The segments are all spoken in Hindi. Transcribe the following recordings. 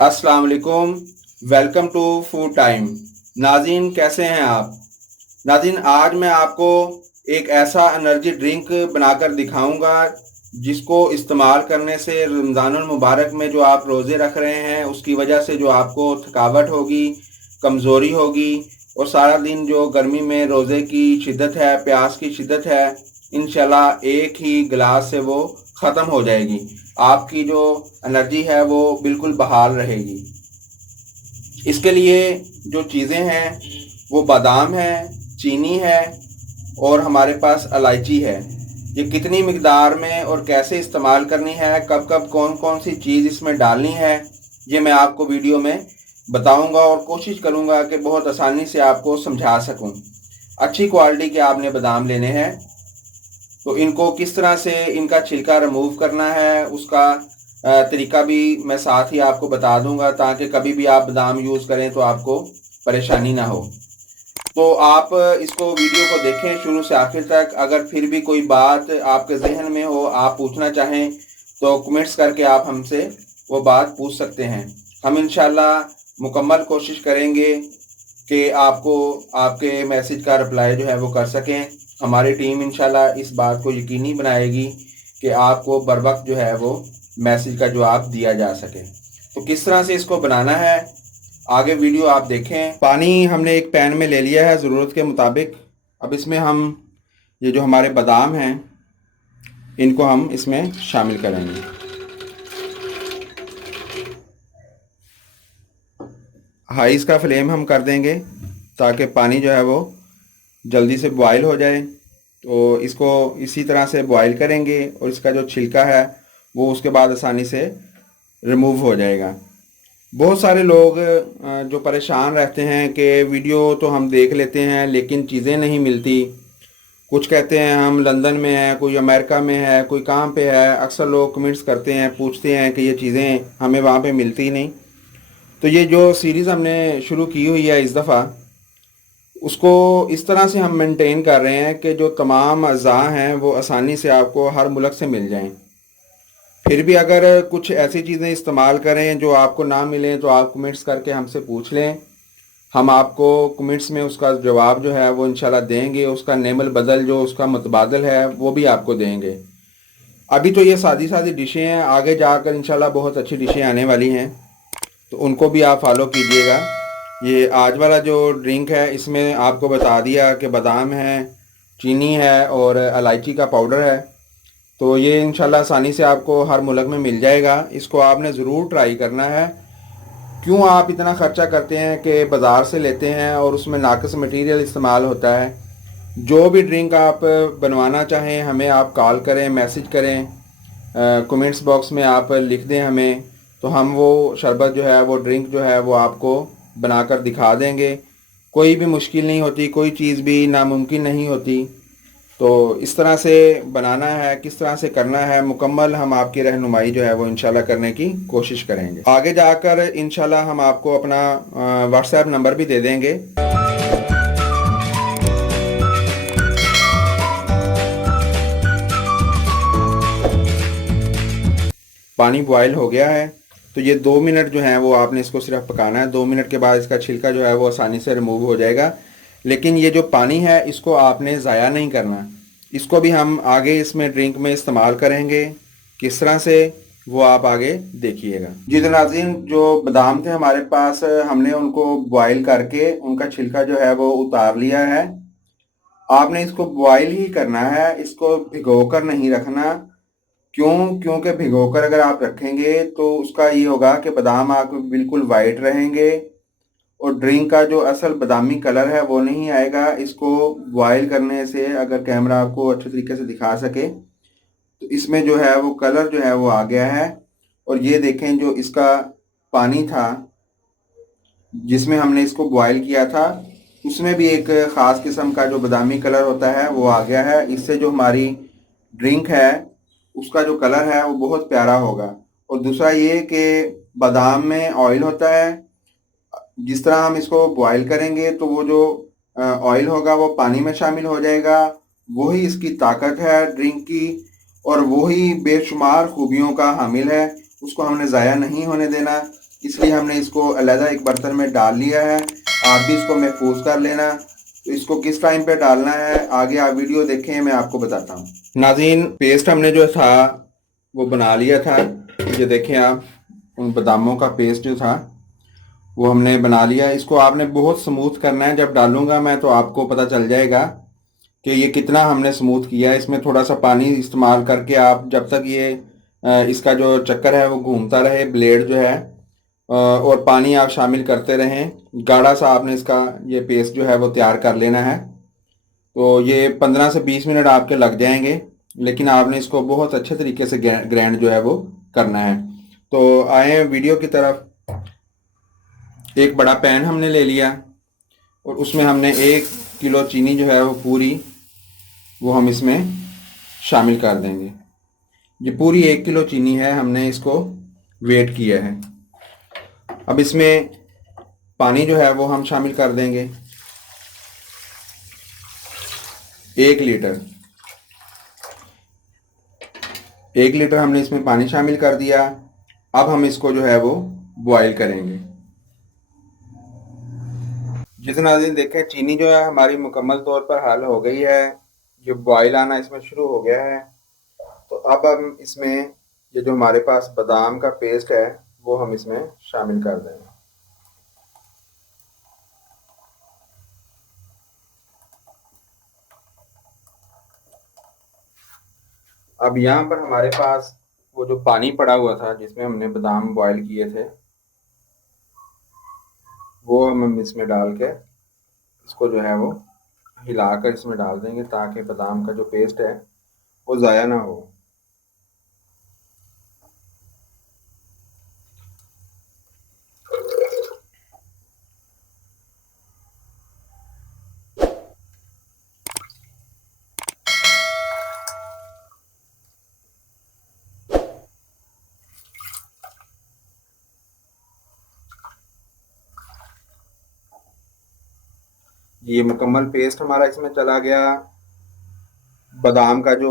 अस्सलाम वालेकुम। Welcome to food time. नाज़रीन, कैसे हैं आप? नाज़रीन, आज मैं आपको एक ऐसा एनर्जी ड्रिंक बनाकर दिखाऊंगा जिसको इस्तेमाल करने से रमज़ानुल मुबारक में जो आप रोज़े रख रहे हैं उसकी वजह से जो आपको थकावट होगी, कमज़ोरी होगी और सारा दिन जो गर्मी में रोज़े की शिद्दत है, प्यास की शिद्दत है, इंशाल्लाह एक ही गिलास से वो ख़त्म हो जाएगी। आपकी जो एनर्जी है वो बिल्कुल बहाल रहेगी। इसके लिए जो चीज़ें हैं वो बादाम है, चीनी है और हमारे पास इलायची है। ये कितनी मिकदार में और कैसे इस्तेमाल करनी है, कब कब कौन कौन सी चीज़ इसमें डालनी है, ये मैं आपको वीडियो में बताऊंगा और कोशिश करूंगा कि बहुत आसानी से आपको समझा सकूं। अच्छी क्वालिटी के आपने बादाम लेने हैं, तो इनको किस तरह से इनका छिलका रिमूव करना है उसका तरीका भी मैं साथ ही आपको बता दूंगा, ताकि कभी भी आप बादाम यूज़ करें तो आपको परेशानी ना हो। तो आप इसको वीडियो को देखें शुरू से आखिर तक। अगर फिर भी कोई बात आपके जहन में हो, आप पूछना चाहें, तो कमेंट्स करके आप हमसे वो बात पूछ सकते हैं। हम इंशाल्लाह मुकम्मल कोशिश करेंगे कि आपको आपके मैसेज का रिप्लाई जो है वो कर सकें। हमारी टीम इंशाल्लाह इस बात को यकीनी बनाएगी कि आपको बर वक्त जो है वो मैसेज का जवाब दिया जा सके। तो किस तरह से इसको बनाना है, आगे वीडियो आप देखें। पानी हमने एक पैन में ले लिया है ज़रूरत के मुताबिक। अब इसमें हम ये जो हमारे बादाम हैं इनको हम इसमें शामिल करेंगे। हाई इसका फ्लेम हम कर देंगे ताकि पानी जो है वो जल्दी से बॉयल हो जाए। तो इसको इसी तरह से बॉयल करेंगे और इसका जो छिलका है वो उसके बाद आसानी से रिमूव हो जाएगा। बहुत सारे लोग जो परेशान रहते हैं कि वीडियो तो हम देख लेते हैं लेकिन चीज़ें नहीं मिलती। कुछ कहते हैं हम लंदन में हैं, कोई अमेरिका में है, कोई कहाँ पे है। अक्सर लोग कमेंट्स करते हैं, पूछते हैं कि ये चीज़ें हमें वहाँ पे मिलती नहीं। तो ये जो सीरीज़ हमने शुरू की हुई है इस दफ़ा, उसको इस तरह से हम मेंटेन कर रहे हैं कि जो तमाम अज़ा हैं वो आसानी से आपको हर मुल्क से मिल जाएं। फिर भी अगर कुछ ऐसी चीज़ें इस्तेमाल करें जो आपको ना मिलें तो आप कमेंट्स करके हमसे पूछ लें। हम आपको कमेंट्स में उसका जवाब जो है वो इंशाल्लाह देंगे। उसका नेमल बदल जो उसका मुतबादल है वो भी आपको देंगे। अभी तो ये सादी सादी डिशें हैं, आगे जाकर इंशाल्लाह बहुत अच्छी डिशें आने वाली हैं, तो उनको भी आप फॉलो कीजिएगा। ये आज वाला जो ड्रिंक है इसमें आपको बता दिया कि बादाम है, चीनी है और इलायची का पाउडर है। तो ये इंशाल्लाह आसानी से आपको हर मुल्क में मिल जाएगा। इसको आपने ज़रूर ट्राई करना है। क्यों आप इतना ख़र्चा करते हैं कि बाज़ार से लेते हैं और उसमें नाक़िस मटेरियल इस्तेमाल होता है। जो भी ड्रिंक आप बनवाना चाहें हमें आप कॉल करें, मैसेज करें, कमेंट्स बॉक्स में आप लिख दें हमें, तो हम वो शरबत जो है वो ड्रिंक जो है वो आपको बनाकर दिखा देंगे। कोई भी मुश्किल नहीं होती, कोई चीज़ भी नामुमकिन नहीं होती। तो इस तरह से बनाना है, किस तरह से करना है, मुकम्मल हम आपकी रहनुमाई जो है वो इंशाल्लाह करने की कोशिश करेंगे। आगे जाकर इंशाल्लाह हम आपको अपना व्हाट्सएप नंबर भी दे देंगे। पानी बॉयल हो गया है, तो ये 2 मिनट जो है वो आपने इसको सिर्फ पकाना है। 2 मिनट के बाद इसका छिलका जो है वो आसानी से रिमूव हो जाएगा। लेकिन ये जो पानी है इसको आपने ज़ाया नहीं करना। इसको भी हम आगे इसमें ड्रिंक में इस्तेमाल करेंगे। किस तरह से वो आप आगे देखिएगा। जी तो नाज़रीन, जो बादाम थे हमारे पास, हमने उनको बॉयल करके उनका छिलका जो है वो उतार लिया है। आपने इसको बॉयल ही करना है, इसको भिगो कर नहीं रखना। क्योंकि भिगोकर अगर आप रखेंगे तो उसका ये होगा कि बादाम आपके बिल्कुल वाइट रहेंगे और ड्रिंक का जो असल बादामी कलर है वो नहीं आएगा। इसको बॉयल करने से, अगर कैमरा आपको अच्छे तरीके से दिखा सके, तो इसमें जो है वो कलर जो है वो आ गया है। और ये देखें, जो इसका पानी था जिसमें हमने इसको बॉयल किया था उसमें भी एक ख़ास किस्म का जो बादामी कलर होता है वो आ गया है। इससे जो हमारी ड्रिंक है उसका जो कलर है वो बहुत प्यारा होगा। और दूसरा ये कि बादाम में ऑयल होता है, जिस तरह हम इसको बॉयल करेंगे तो वो जो ऑयल होगा वो पानी में शामिल हो जाएगा। वही इसकी ताकत है ड्रिंक की और वही बेशुमार खूबियों का हामिल है। उसको हमने ज़ाया नहीं होने देना। इसलिए हमने इसको अलहदा एक बर्तन में डाल लिया है। आप भी इसको महफूज कर लेना। तो इसको किस टाइम पे डालना है आगे आप वीडियो देखें, मैं आपको बताता हूँ। नाज़रीन, पेस्ट हमने जो था वो बना लिया था। ये देखें आप, उन बादामों का पेस्ट जो था वो हमने बना लिया। इसको आपने बहुत स्मूथ करना है। जब डालूंगा मैं तो आपको पता चल जाएगा कि ये कितना हमने स्मूथ किया है। इसमें थोड़ा सा पानी इस्तेमाल करके आप जब तक ये इसका जो चक्कर है वो घूमता रहे, ब्लेड जो है और पानी आप शामिल करते रहें, गाढ़ा सा आपने इसका ये पेस्ट जो है वो तैयार कर लेना है। तो ये 15 से 20 मिनट आपके लग जाएंगे, लेकिन आपने इसको बहुत अच्छे तरीके से ग्राइंड जो है वो करना है। तो आए वीडियो की तरफ। एक बड़ा पैन हमने ले लिया और उसमें हमने 1 किलो चीनी जो है वो पूरी वो हम इसमें शामिल कर देंगे। ये पूरी 1 किलो चीनी है, हमने इसको वेट किया है। अब इसमें पानी जो है वो हम शामिल कर देंगे 1 लीटर। 1 लीटर हमने इसमें पानी शामिल कर दिया। अब हम इसको जो है वो बॉईल करेंगे। जितना दिन देखें चीनी जो है हमारी मुकम्मल तौर पर हल हो गई है, जो बॉईल आना इसमें शुरू हो गया है। तो अब हम इसमें ये जो हमारे पास बादाम का पेस्ट है वो हम इसमें शामिल कर देंगे। अब यहाँ पर हमारे पास वो जो पानी पड़ा हुआ था जिसमें हमने बादाम बॉईल किए थे वो हम इसमें डाल के इसको जो है वो हिलाकर इसमें डाल देंगे, ताकि बादाम का जो पेस्ट है वो ज़ाया ना हो। ये मुकम्मल पेस्ट हमारा इसमें चला गया। बादाम का जो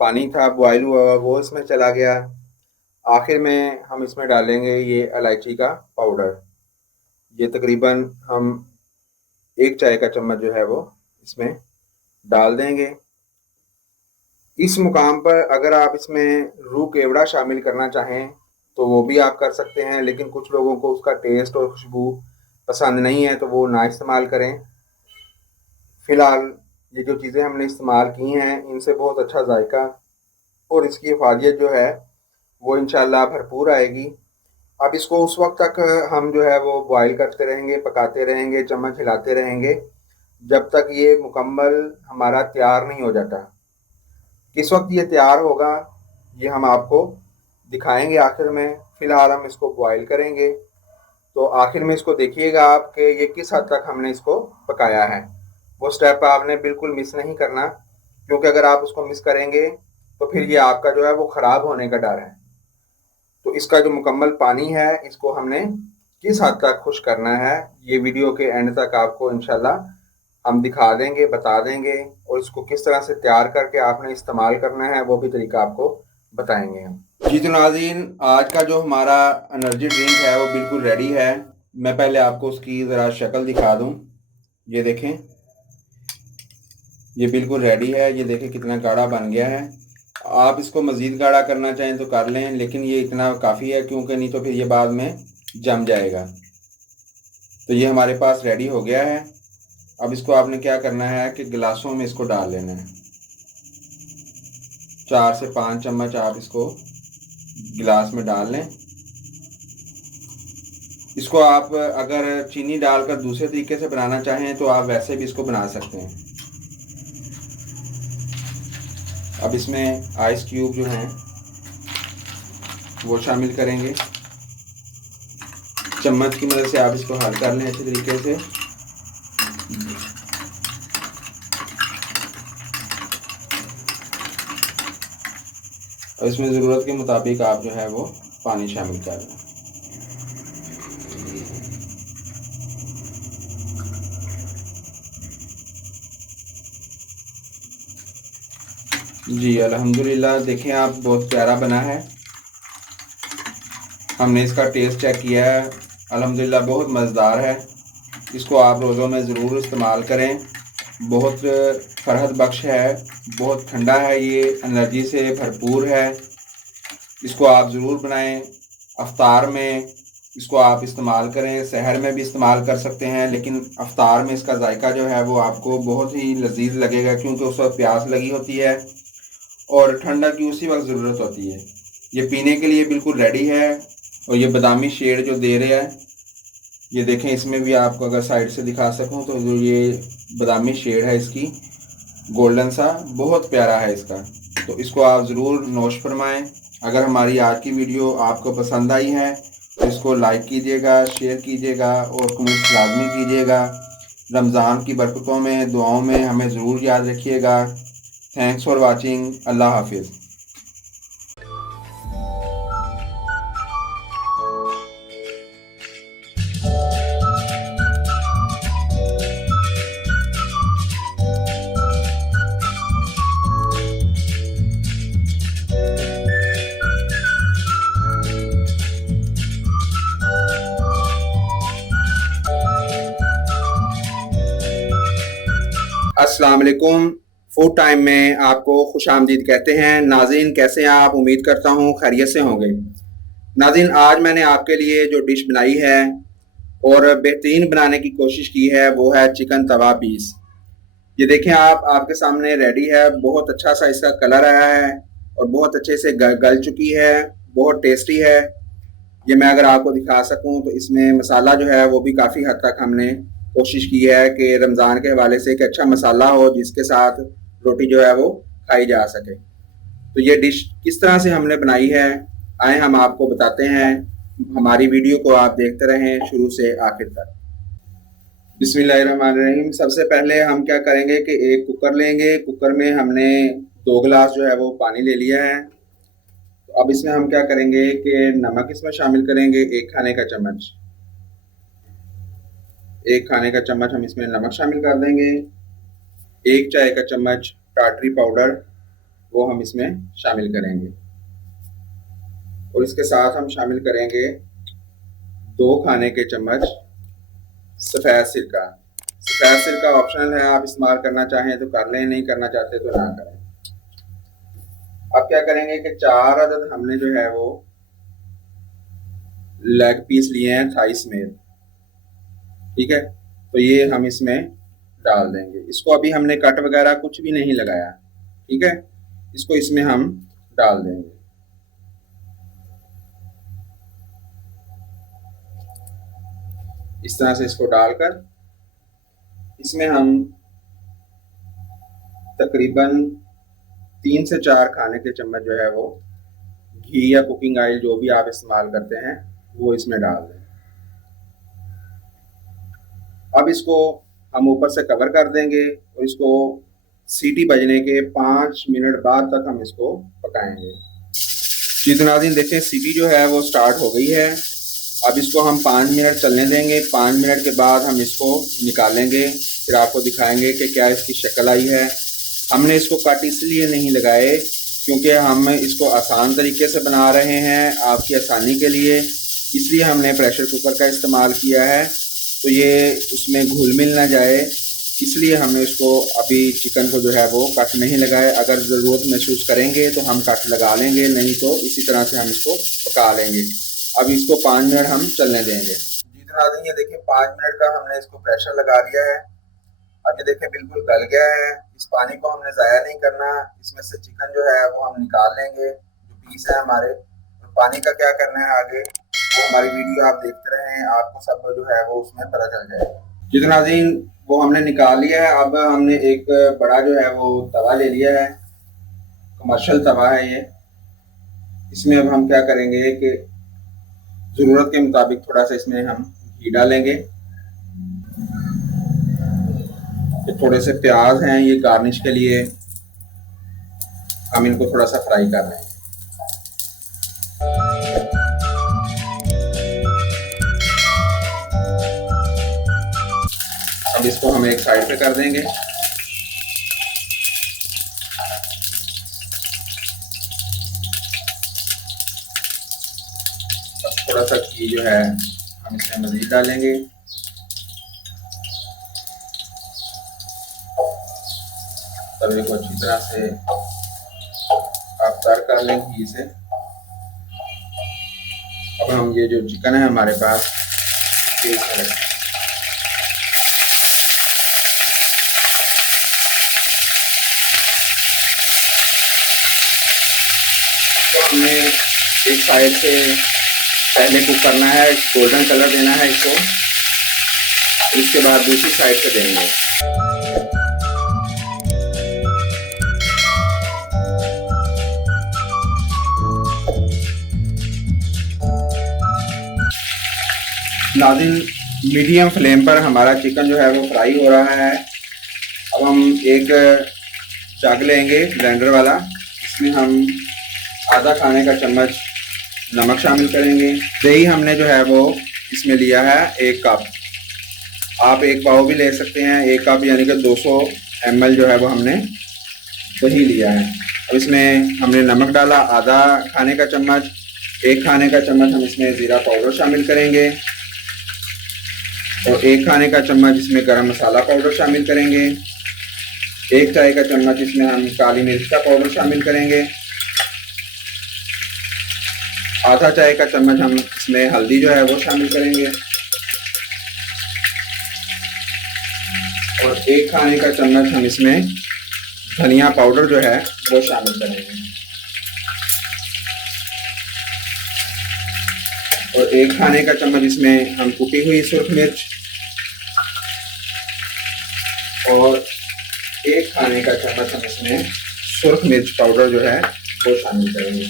पानी था बॉयल हुआ हुआ वो इसमें चला गया। आखिर में हम इसमें डालेंगे ये इलायची का पाउडर। ये तकरीबन हम 1 चाय का चम्मच जो है वो इसमें डाल देंगे। इस मुकाम पर अगर आप इसमें रूह केवड़ा शामिल करना चाहें तो वो भी आप कर सकते हैं, लेकिन कुछ लोगों को उसका टेस्ट और खुशबू पसंद नहीं है तो वो ना इस्तेमाल करें। फ़िलहाल ये जो चीज़ें हमने इस्तेमाल की हैं इनसे बहुत अच्छा जायका और इसकी हिफाज़त जो है वो इंशाल्लाह भरपूर आएगी। अब इसको उस वक्त तक हम जो है वो बॉईल करते रहेंगे, पकाते रहेंगे, चम्मच हिलाते रहेंगे जब तक ये मुकम्मल हमारा तैयार नहीं हो जाता। किस वक्त ये तैयार होगा ये हम आपको दिखाएंगे आखिर में। फ़िलहाल हम इसको बॉईल करेंगे। तो आखिर में इसको देखिएगा आप कि ये किस हद तक हमने इसको पकाया है। वो स्टेप आपने बिल्कुल मिस नहीं करना, क्योंकि अगर आप उसको मिस करेंगे तो फिर ये आपका जो है वो ख़राब होने का डर है। तो इसका जो मुकम्मल पानी है इसको हमने किस हद तक खुश करना है ये वीडियो के एंड तक आपको इंशाल्लाह हम दिखा देंगे, बता देंगे, और इसको किस तरह से तैयार करके आपने इस्तेमाल करना है वो भी तरीका आपको बताएंगे हम। जी तो नाज़रीन, आज का जो हमारा एनर्जी ड्रिंक है वो बिल्कुल रेडी है। मैं पहले आपको उसकी ज़रा शक्ल दिखा दूं। ये देखें, ये बिल्कुल रेडी है। ये देखें कितना गाढ़ा बन गया है। आप इसको मज़ीद गाढ़ा करना चाहें तो कर लें, लेकिन ये इतना काफ़ी है, क्योंकि नहीं तो फिर ये बाद में जम जाएगा। तो ये हमारे पास रेडी हो गया है। अब इसको आपने क्या करना है कि गिलासों में इसको डाल लेना है। 4 से 5 चम्मच आप इसको गिलास में डाल लें। इसको आप अगर चीनी डालकर दूसरे तरीके से बनाना चाहें तो आप वैसे भी इसको बना सकते हैं। अब इसमें आइस क्यूब जो हैं वो शामिल करेंगे। चम्मच की मदद से आप इसको हल कर लें अच्छे तरीके से। और इसमें ज़रूरत के मुताबिक आप जो है वो पानी शामिल कर लें। जी अल्हम्दुलिल्लाह, देखें आप बहुत प्यारा बना है। हमने इसका टेस्ट चेक किया है, अल्हम्दुलिल्लाह बहुत मज़ेदार है। इसको आप रोज़ों में ज़रूर इस्तेमाल करें। बहुत फ़रहत बख्श है, बहुत ठंडा है, ये एनर्जी से भरपूर है। इसको आप ज़रूर बनाएं। अफ्तार में इसको आप इस्तेमाल करें, सहर में भी इस्तेमाल कर सकते हैं, लेकिन अफ्तार में इसका जायका जो है वो आपको बहुत ही लजीज लगेगा, क्योंकि उस वक्त प्यास लगी होती है और ठंडा की उसी वक्त ज़रूरत होती है। ये पीने के लिए बिल्कुल रेडी है। और ये बादामी शेड जो दे रहे हैं, ये देखें, इसमें भी आपको अगर साइड से दिखा सकूं तो जो ये बादामी शेड है इसकी, गोल्डन सा, बहुत प्यारा है इसका। तो इसको आप ज़रूर नोश फरमाएं। अगर हमारी आज की वीडियो आपको पसंद आई है तो इसको लाइक कीजिएगा, शेयर कीजिएगा और कमेंट्स लाजमी कीजिएगा। रमज़ान की बरकतों में, दुआओं में हमें ज़रूर याद रखिएगा। Thanks for watching. अल्लाह हाफिज़। अस्सलाम वालेकुम। फूड टाइम में आपको खुशामदीद कहते हैं। नाज़रीन, कैसे हैं आप? उम्मीद करता हूँ खैरियत से होंगे। नाज़रीन, आज मैंने आपके लिए जो डिश बनाई है और बेहतरीन बनाने की कोशिश की है वो है चिकन तवा पीस। ये देखें, आप आपके सामने रेडी है। बहुत अच्छा सा इसका कलर आया है और बहुत अच्छे से गल चुकी है, बहुत टेस्टी है। ये मैं अगर आपको दिखा सकूं तो इसमें मसाला जो है वो भी काफ़ी हद तक हमने कोशिश की है कि रमज़ान के हवाले से एक अच्छा मसाला हो जिसके साथ रोटी जो है वो खाई जा सके। तो ये डिश किस तरह से हमने बनाई है, आए हम आपको बताते हैं। हमारी वीडियो को आप देखते रहें शुरू से आखिर तक। बिस्मिल्लाहिर्रहमानिर्रहीम। सबसे पहले हम क्या करेंगे कि एक कुकर लेंगे। कुकर में हमने 2 गिलास जो है वो पानी ले लिया है। तो अब इसमें हम क्या करेंगे कि नमक इसमें शामिल करेंगे, 1 खाने का चम्मच। 1 खाने का चम्मच हम इसमें नमक शामिल कर देंगे। 1 चाय का चम्मच टाटरी पाउडर वो हम इसमें शामिल करेंगे और इसके साथ हम शामिल करेंगे 2 खाने के चम्मच सफ़ेद सिरका। सफ़ेद सिरका ऑप्शनल है, आप इस्तेमाल करना चाहें तो कर लें, नहीं करना चाहते तो ना करें। अब क्या करेंगे कि 4 अदद हमने जो है वो लेग पीस लिए हैं थाई समेत, ठीक है। तो ये हम इसमें डाल देंगे। इसको अभी हमने कट वगैरह कुछ भी नहीं लगाया, ठीक है। इसको इसमें हम डाल देंगे। इस तरह से इसको डालकर इसमें हम तकरीबन 3 से 4 खाने के चम्मच जो है वो घी या कुकिंग ऑयल जो भी आप इस्तेमाल करते हैं वो इसमें डाल दें। अब इसको हम ऊपर से कवर कर देंगे और इसको सीटी बजने के 5 मिनट बाद तक हम इसको पकाएंगे। जी तो नाज़रीन, देखें सीटी जो है वो स्टार्ट हो गई है। अब इसको हम 5 मिनट चलने देंगे। 5 मिनट के बाद हम इसको निकालेंगे, फिर आपको दिखाएंगे कि क्या इसकी शक्ल आई है। हमने इसको कट इसलिए नहीं लगाए क्योंकि हम इसको आसान तरीके से बना रहे हैं, आपकी आसानी के लिए, इसलिए हमने प्रेशर कुकर का इस्तेमाल किया है। तो ये उसमें घुल मिल ना जाए, इसलिए हमने इसको अभी चिकन को जो है वो कट नहीं लगाए। अगर ज़रूरत महसूस करेंगे तो हम कट लगा लेंगे, नहीं तो इसी तरह से हम इसको पका लेंगे। अब इसको 5 मिनट हम चलने देंगे। जी तो नाज़रीन, ये देखिए 5 मिनट का हमने इसको प्रेशर लगा दिया है। अब ये देखें बिल्कुल गल गया है। इस पानी को हमने ज़ाया नहीं करना। इसमें से चिकन जो है वो हम निकाल लेंगे, जो पीस है हमारे। और पानी का क्या करना है आगे, वो हमारी वीडियो आप देखते रहें, आपको सब जो है वो उसमें पता चल जाएगा। जी तो नाज़रीन, वो हमने निकाल लिया है। अब हमने एक बड़ा जो है वो तवा ले लिया है, कमर्शियल तवा है ये। इसमें अब हम क्या करेंगे कि ज़रूरत के मुताबिक थोड़ा सा इसमें हम घी डालेंगे। ये थोड़े से प्याज हैं, ये गार्निश के लिए हम इनको थोड़ा सा फ्राई कर लेंगे। अब इसको हम एक साइड पे कर देंगे। अब घी जो है हम इसमें मज़ीद डालेंगे। तवे को अच्छी तरह से आप तर कर लें घी से। अब हम ये जो चिकन है हमारे पास ये इसमें रखें। तो हमने एक साइड से पहले कुक करना है, गोल्डन कलर देना है इसको, इसके बाद दूसरी साइड से देंगे। नाज़रीन, मीडियम फ्लेम पर हमारा चिकन जो है वो फ्राई हो रहा है। अब हम एक जग लेंगे ब्लेंडर वाला, इसमें हम आधा खाने का चम्मच नमक शामिल करेंगे। दही हमने जो है वो इसमें लिया है 1 कप। आप 1 पाव भी ले सकते हैं। 1 कप यानी कि 200 ml जो है वो हमने दही लिया है। अब इसमें हमने नमक डाला आधा खाने का चम्मच। 1 खाने का चम्मच हम इसमें ज़ीरा पाउडर शामिल करेंगे और 1 खाने का चम्मच इसमें गरम मसाला पाउडर शामिल करेंगे। 1 चाय का चम्मच इसमें हम काली मिर्च का पाउडर शामिल करेंगे। आधा चाय का चम्मच हम इसमें हल्दी जो है वो शामिल करेंगे और 1 खाने का चम्मच हम इसमें धनिया पाउडर जो है वो शामिल करेंगे और 1 खाने का चम्मच इसमें हम कुटी हुई सुर्ख मिर्च और 1 खाने का चम्मच हम इसमें सुर्ख मिर्च पाउडर जो है वो शामिल करेंगे।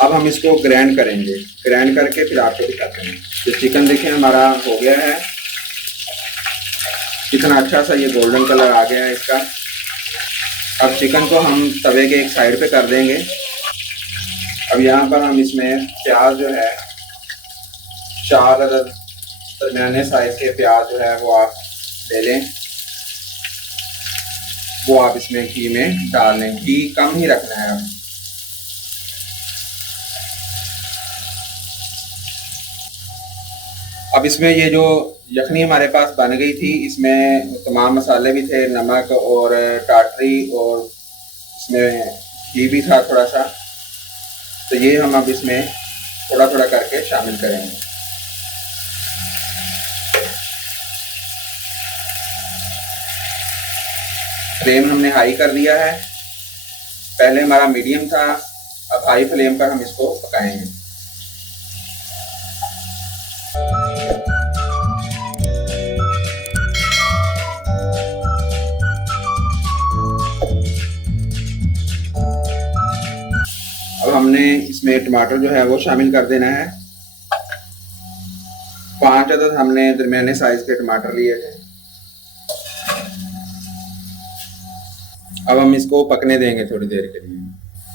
अब हम इसको ग्राइंड करेंगे, ग्राइंड करके फिर आपको दिखाते हैं। तो चिकन देखिए हमारा हो गया है, कितना अच्छा सा ये गोल्डन कलर आ गया है इसका। अब चिकन को हम तवे के एक साइड पे कर देंगे। अब यहाँ पर हम इसमें प्याज जो है 4 अदद दरमियाने साइज के प्याज जो है वो आप ले लें, वो आप इसमें घी में डाल लें। घी कम ही रखना है। अब इसमें ये जो यखनी हमारे पास बन गई थी, इसमें तमाम मसाले भी थे, नमक और टाटरी और इसमें घी भी था थोड़ा सा। तो ये हम अब इसमें थोड़ा थोड़ा करके शामिल करेंगे। फ्लेम हमने हाई कर दिया है, पहले हमारा मीडियम था, अब हाई फ्लेम पर हम इसको पकाएंगे। अब हमने इसमें टमाटर जो है वो शामिल कर देना है। 5 अदद हमने दरमियाने साइज के टमाटर लिए थे। अब हम इसको पकने देंगे थोड़ी देर के लिए।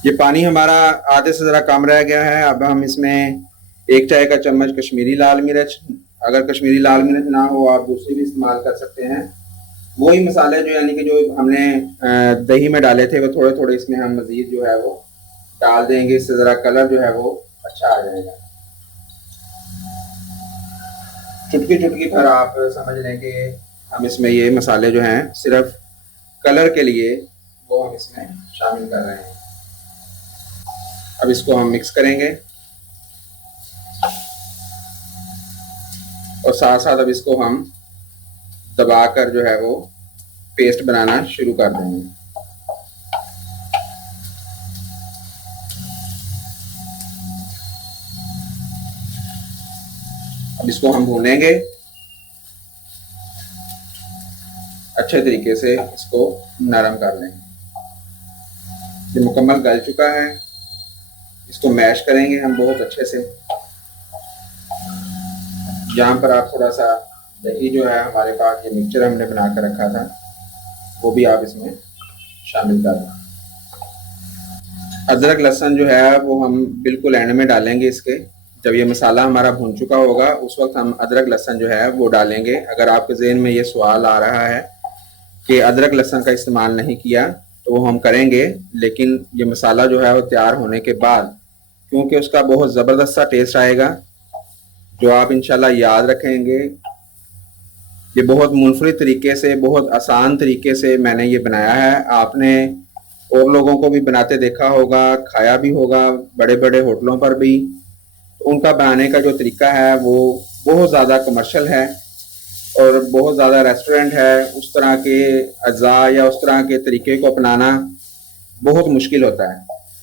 ये पानी हमारा आधे से ज़रा कम रह गया है। अब हम इसमें 1 चाय का चम्मच कश्मीरी लाल मिर्च, अगर कश्मीरी लाल मिर्च ना हो आप दूसरी भी इस्तेमाल कर सकते हैं। वही मसाले जो यानी कि जो हमने दही में डाले थे वो थोड़े थोड़े इसमें हम मज़ीद जो है वो डाल देंगे। इससे ज़रा कलर जो है वो अच्छा आ जाएगा। चुटकी चुटकी भर आप समझ लें कि हम इसमें ये मसाले जो हैं सिर्फ कलर के लिए वो हम इसमें शामिल कर रहे हैं। अब इसको हम मिक्स करेंगे और साथ साथ अब इसको हम दबाकर जो है वो पेस्ट बनाना शुरू कर देंगे। अब इसको हम भूनेंगे अच्छे तरीके से, इसको नरम कर लेंगे। ये मुकम्मल गल चुका है, इसको मैश करेंगे हम बहुत अच्छे से। यहाँ पर आप थोड़ा सा दही जो है हमारे पास ये मिक्सचर हमने बना कर रखा था वो भी आप इसमें शामिल कर दें। अदरक लहसुन जो है वो हम बिल्कुल एंड में डालेंगे इसके। जब ये मसाला हमारा भून चुका होगा उस वक्त हम अदरक लहसुन जो है वो डालेंगे। अगर आपके ज़हन में ये सवाल आ रहा है कि अदरक लहसुन का इस्तेमाल नहीं किया तो वो हम करेंगे, लेकिन ये मसाला जो है वो तैयार होने के बाद, क्योंकि उसका बहुत ज़बरदस्त सा टेस्ट आएगा, जो आप इंशाल्लाह याद रखेंगे। ये बहुत मुनफरिद तरीके से, बहुत आसान तरीके से मैंने ये बनाया है। आपने और लोगों को भी बनाते देखा होगा, खाया भी होगा बड़े बड़े होटलों पर भी। तो उनका बनाने का जो तरीका है वो बहुत ज़्यादा कमर्शियल है, और बहुत ज़्यादा रेस्टोरेंट है उस तरह के अज्जा या उस तरह के तरीके को अपनाना बहुत मुश्किल होता है।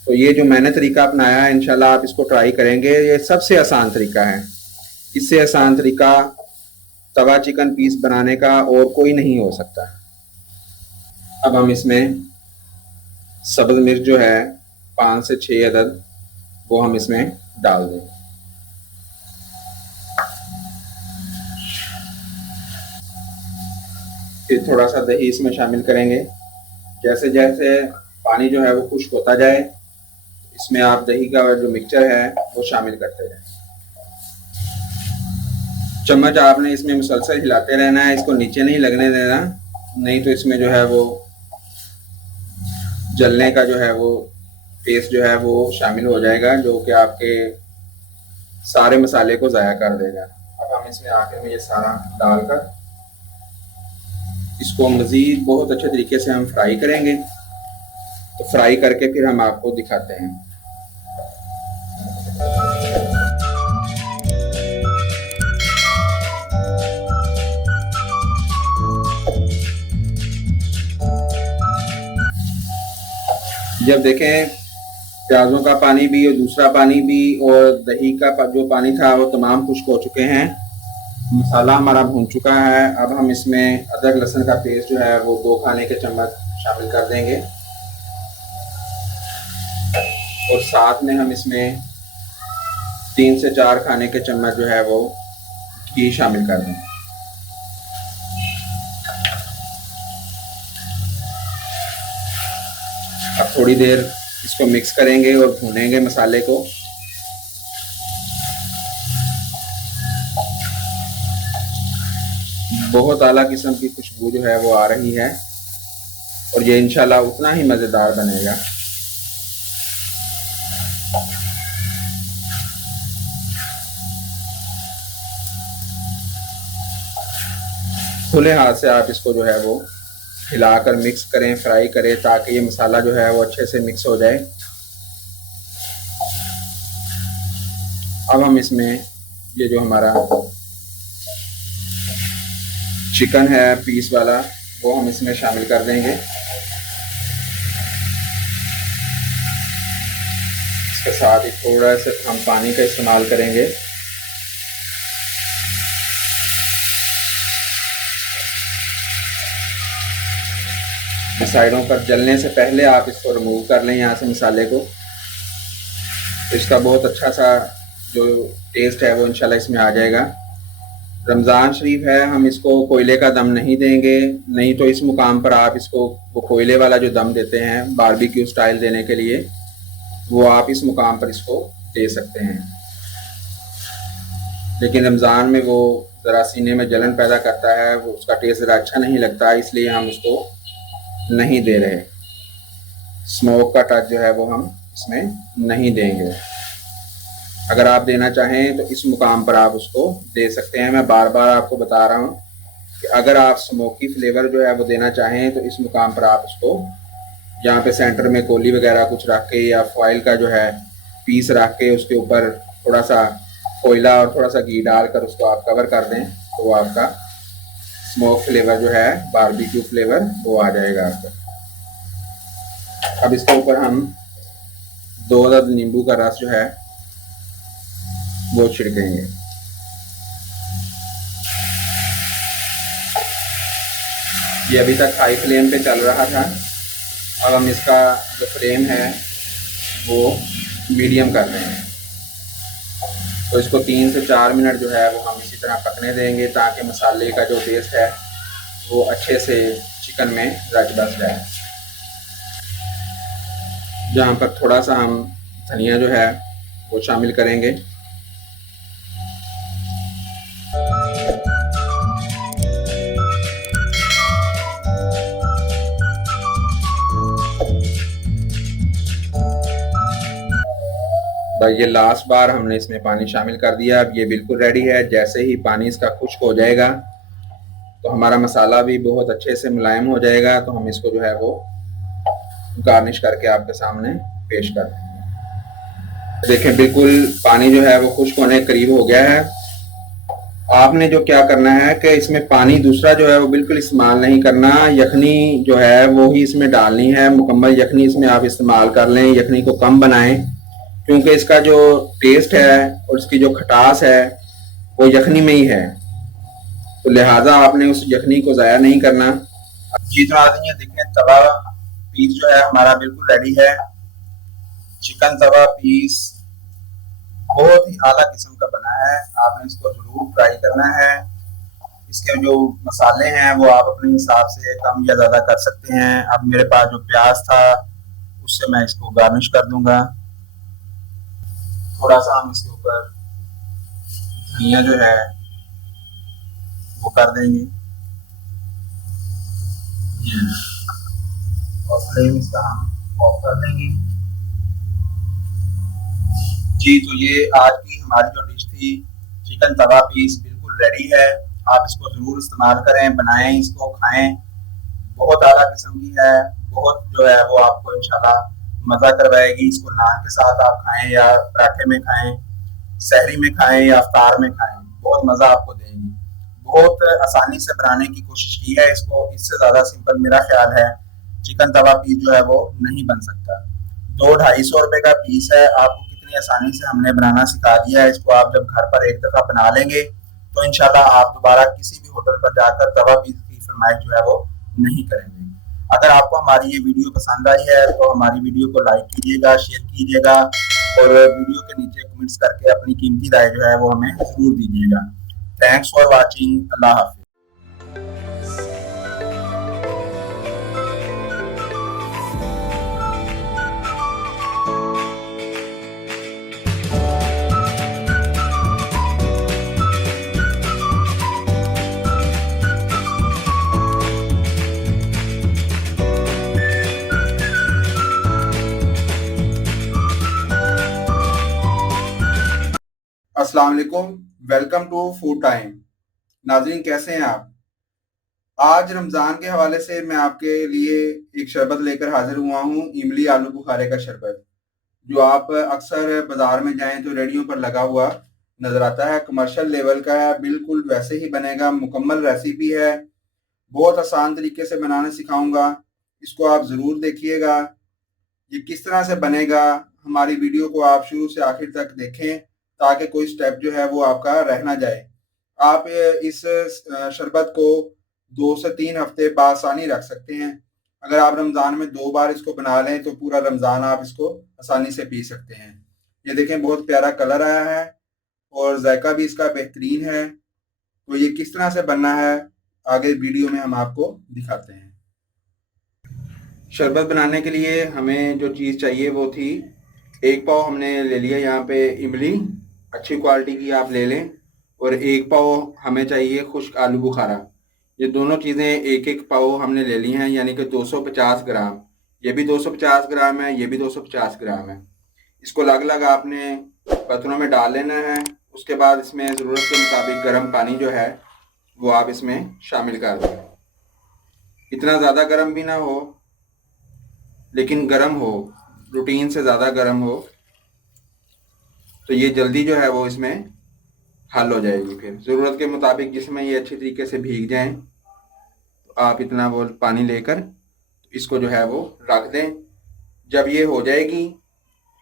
तो ये जो मैंने तरीका अपनाया है, इंशाल्लाह आप इसको ट्राई करेंगे। ये सबसे आसान तरीका है। इससे आसान तरीका तवा चिकन पीस बनाने का और कोई नहीं हो सकता। अब हम इसमें सब्ज़ मिर्च जो है 5 से 6 अदद, वो हम इसमें डाल दें। फिर थोड़ा सा दही इसमें शामिल करेंगे। जैसे जैसे पानी जो है वो खुश्क होता जाए, इसमें आप दही का जो मिक्सचर है वो शामिल करते जाएं। चम्मच आपने इसमें मुसलसल हिलाते रहना है, इसको नीचे नहीं लगने देना, नहीं तो इसमें जो है वो जलने का जो है वो टेस्ट जो है वो शामिल हो जाएगा, जो कि आपके सारे मसाले को ज़ाया कर देगा। अब हम इसमें आखिर में ये सारा डालकर इसको मज़ीद बहुत अच्छे तरीके से हम फ्राई करेंगे। तो फ्राई करके फिर हम आपको दिखाते हैं। जब देखें प्याज़ों का पानी भी और दूसरा पानी भी और दही का जो पानी था वो तमाम खुश्क हो चुके हैं, मसाला हमारा भून चुका है। अब हम इसमें अदरक लहसुन का पेस्ट जो है वो 2 खाने के चम्मच शामिल कर देंगे, और साथ में हम इसमें 3 से 4 खाने के चम्मच जो है वो घी शामिल कर देंगे। अब थोड़ी देर इसको मिक्स करेंगे और भूनेंगे मसाले को। बहुत आला किस्म की खुशबू जो है वो आ रही है, और ये इंशाल्लाह उतना ही मज़ेदार बनेगा। खुले हाथ से आप इसको जो है वो हिलाकर मिक्स करें, फ्राई करें, ताकि ये मसाला जो है वो अच्छे से मिक्स हो जाए। अब हम इसमें ये जो हमारा चिकन है पीस वाला, वो हम इसमें शामिल कर देंगे। इसके साथ ही थोड़ा सा हम पानी का इस्तेमाल करेंगे। साइडों पर जलने से पहले आप इसको रिमूव कर लें यहाँ से मसाले को। इसका बहुत अच्छा सा जो टेस्ट है वो इंशाल्लाह इसमें आ जाएगा। रमज़ान शरीफ है, हम इसको कोयले का दम नहीं देंगे, नहीं तो इस मुकाम पर आप इसको वो कोयले वाला जो दम देते हैं बारबेक्यू स्टाइल देने के लिए, वो आप इस मुकाम पर इसको दे सकते हैं। लेकिन रमज़ान में वो ज़रा सीने में जलन पैदा करता है, वो उसका टेस्ट ज़रा अच्छा नहीं लगता, इसलिए हम उसको नहीं दे रहे। स्मोक का टच जो है वो हम इसमें नहीं देंगे। अगर आप देना चाहें तो इस मुकाम पर आप उसको दे सकते हैं। मैं बार बार आपको बता रहा हूँ कि अगर आप स्मोकी फ्लेवर जो है वो देना चाहें तो इस मुकाम पर आप उसको यहाँ पे सेंटर में कोली वगैरह कुछ रख के या फॉइल का जो है पीस रख के उसके ऊपर थोड़ा सा कोयला और थोड़ा सा घी डालकर उसको आप कवर कर दें, तो वो आपका स्मोक फ्लेवर जो है बारबेक्यू फ्लेवर वो आ जाएगा आपका। अब इसके ऊपर हम 2 अदद नींबू का रस जो है वो छिड़केंगे। ये अभी तक हाई फ्लेम पे चल रहा था, अब हम इसका जो फ्लेम है वो मीडियम कर रहे हैं। तो इसको 3 से 4 मिनट जो है वो हम इसी तरह पकने देंगे, ताकि मसाले का जो टेस्ट है वो अच्छे से चिकन में रच बस जाए। जहाँ पर थोड़ा सा हम धनिया जो है वो शामिल करेंगे। ये लास्ट बार हमने इसमें पानी शामिल कर दिया। अब ये बिल्कुल रेडी है। जैसे ही पानी इसका खुश्क हो जाएगा तो हमारा मसाला भी बहुत अच्छे से मुलायम हो जाएगा, तो हम इसको जो है वो गार्निश करके आपके सामने पेश कर देंगे। देखें बिल्कुल पानी जो है वो खुश्क होने के करीब हो गया है। आपने जो क्या करना है कि इसमें पानी दूसरा जो है वो बिल्कुल इस्तेमाल नहीं करना। यखनी जो है वो ही इसमें डालनी है। मुकम्मल यखनी इसमें आप इस्तेमाल कर लें, यखनी को कम बनाएं, क्योंकि इसका जो टेस्ट है और इसकी जो खटास है वो यखनी में ही है, तो लिहाजा आपने उस यखनी को ज़ाया नहीं करना। जी तो आज ये देखें तवा पीस जो है हमारा बिल्कुल रेडी है। चिकन तवा पीस बहुत ही आला किस्म का बना है। आपने इसको जरूर ट्राई करना है। इसके जो मसाले हैं वो आप अपने हिसाब से कम या ज़्यादा कर सकते हैं। अब मेरे पास जो प्याज था उससे मैं इसको गार्निश कर दूंगा। थोड़ा सा हम इसके ऊपर धनिया जो है वो कर देंगे और फ्लेम इसका हम ऑफ कर देंगे। जी तो ये आज की हमारी जो डिश थी चिकन तवा पीस बिल्कुल रेडी है। आप इसको जरूर इस्तेमाल करें, बनाएं, इसको खाएं। बहुत आला किस्म की है, बहुत जो है वो आपको इंशाल्लाह मजा करवाएगी। इसको नान के साथ आप खाएं या पराठे में खाएं, सहरी में खाएं या अफ्तार में खाएं, बहुत मजा आपको देगी। बहुत आसानी से बनाने की कोशिश की है इसको। इससे ज्यादा सिंपल मेरा ख्याल है चिकन तवा पीस जो है वो नहीं बन सकता। 200-250 रुपए का पीस है। आपको कितनी आसानी से हमने बनाना सिखा दिया है। इसको आप जब घर पर एक दफा बना लेंगे तो इंशाल्लाह आप दोबारा किसी भी होटल पर जाकर तवा पीस की फरमाइश जो है वो नहीं करेंगे। अगर आपको हमारी ये वीडियो पसंद आई है तो हमारी वीडियो को लाइक कीजिएगा, शेयर कीजिएगा और वीडियो के नीचे कमेंट्स करके अपनी कीमती राय जो है वो हमें जरूर दीजिएगा। Thanks for watching. अल्लाह हाफिज। अस्सलाम वालेकुम, वेलकम टू फूड टाइम। नाज़रीन कैसे हैं आप? आज रमज़ान के हवाले से मैं आपके लिए एक शरबत लेकर हाजिर हुआ हूँ, इमली आलू बुखारे का शरबत, जो आप अक्सर बाज़ार में जाएं तो रेडियो पर लगा हुआ नज़र आता है। कमर्शियल लेवल का है, बिल्कुल वैसे ही बनेगा। मुकम्मल रेसिपी है, बहुत आसान तरीके से बनाना सिखाऊंगा। इसको आप ज़रूर देखिएगा। ये किस तरह से बनेगा, हमारी वीडियो को आप शुरू से आखिर तक देखें ताकि कोई स्टेप जो है वो आपका रह ना जाए। आप इस शरबत को 2 से 3 हफ्ते बासानी रख सकते हैं। अगर आप रमज़ान में 2 बार इसको बना लें तो पूरा रमज़ान आप इसको आसानी से पी सकते हैं। ये देखें बहुत प्यारा कलर आया है और जायका भी इसका बेहतरीन है। तो ये किस तरह से बनना है आगे वीडियो में हम आपको दिखाते हैं। शरबत बनाने के लिए हमें जो चीज़ चाहिए वो थी 1 पाव हमने ले लिया यहाँ पे इमली, अच्छी क्वालिटी की आप ले लें, और 1 पाव हमें चाहिए खुश्क आलू बुखारा। ये दोनों चीज़ें 1-1 पाव हमने ले ली हैं, यानी कि 250 ग्राम। ये भी 250 ग्राम है, ये भी 250 ग्राम है। इसको अलग अलग आपने बर्तनों में डाल लेना है। उसके बाद इसमें ज़रूरत के मुताबिक गर्म पानी जो है वो आप इसमें शामिल कर दें। इतना ज़्यादा गर्म भी ना हो, लेकिन गर्म हो, रूटीन से ज़्यादा गर्म हो, तो ये जल्दी जो है वो इसमें हल हो जाएगी। फिर ज़रूरत के मुताबिक जिसमें ये अच्छी तरीके से भीग जाएं तो आप इतना वो पानी लेकर इसको जो है वो रख दें। जब ये हो जाएगी,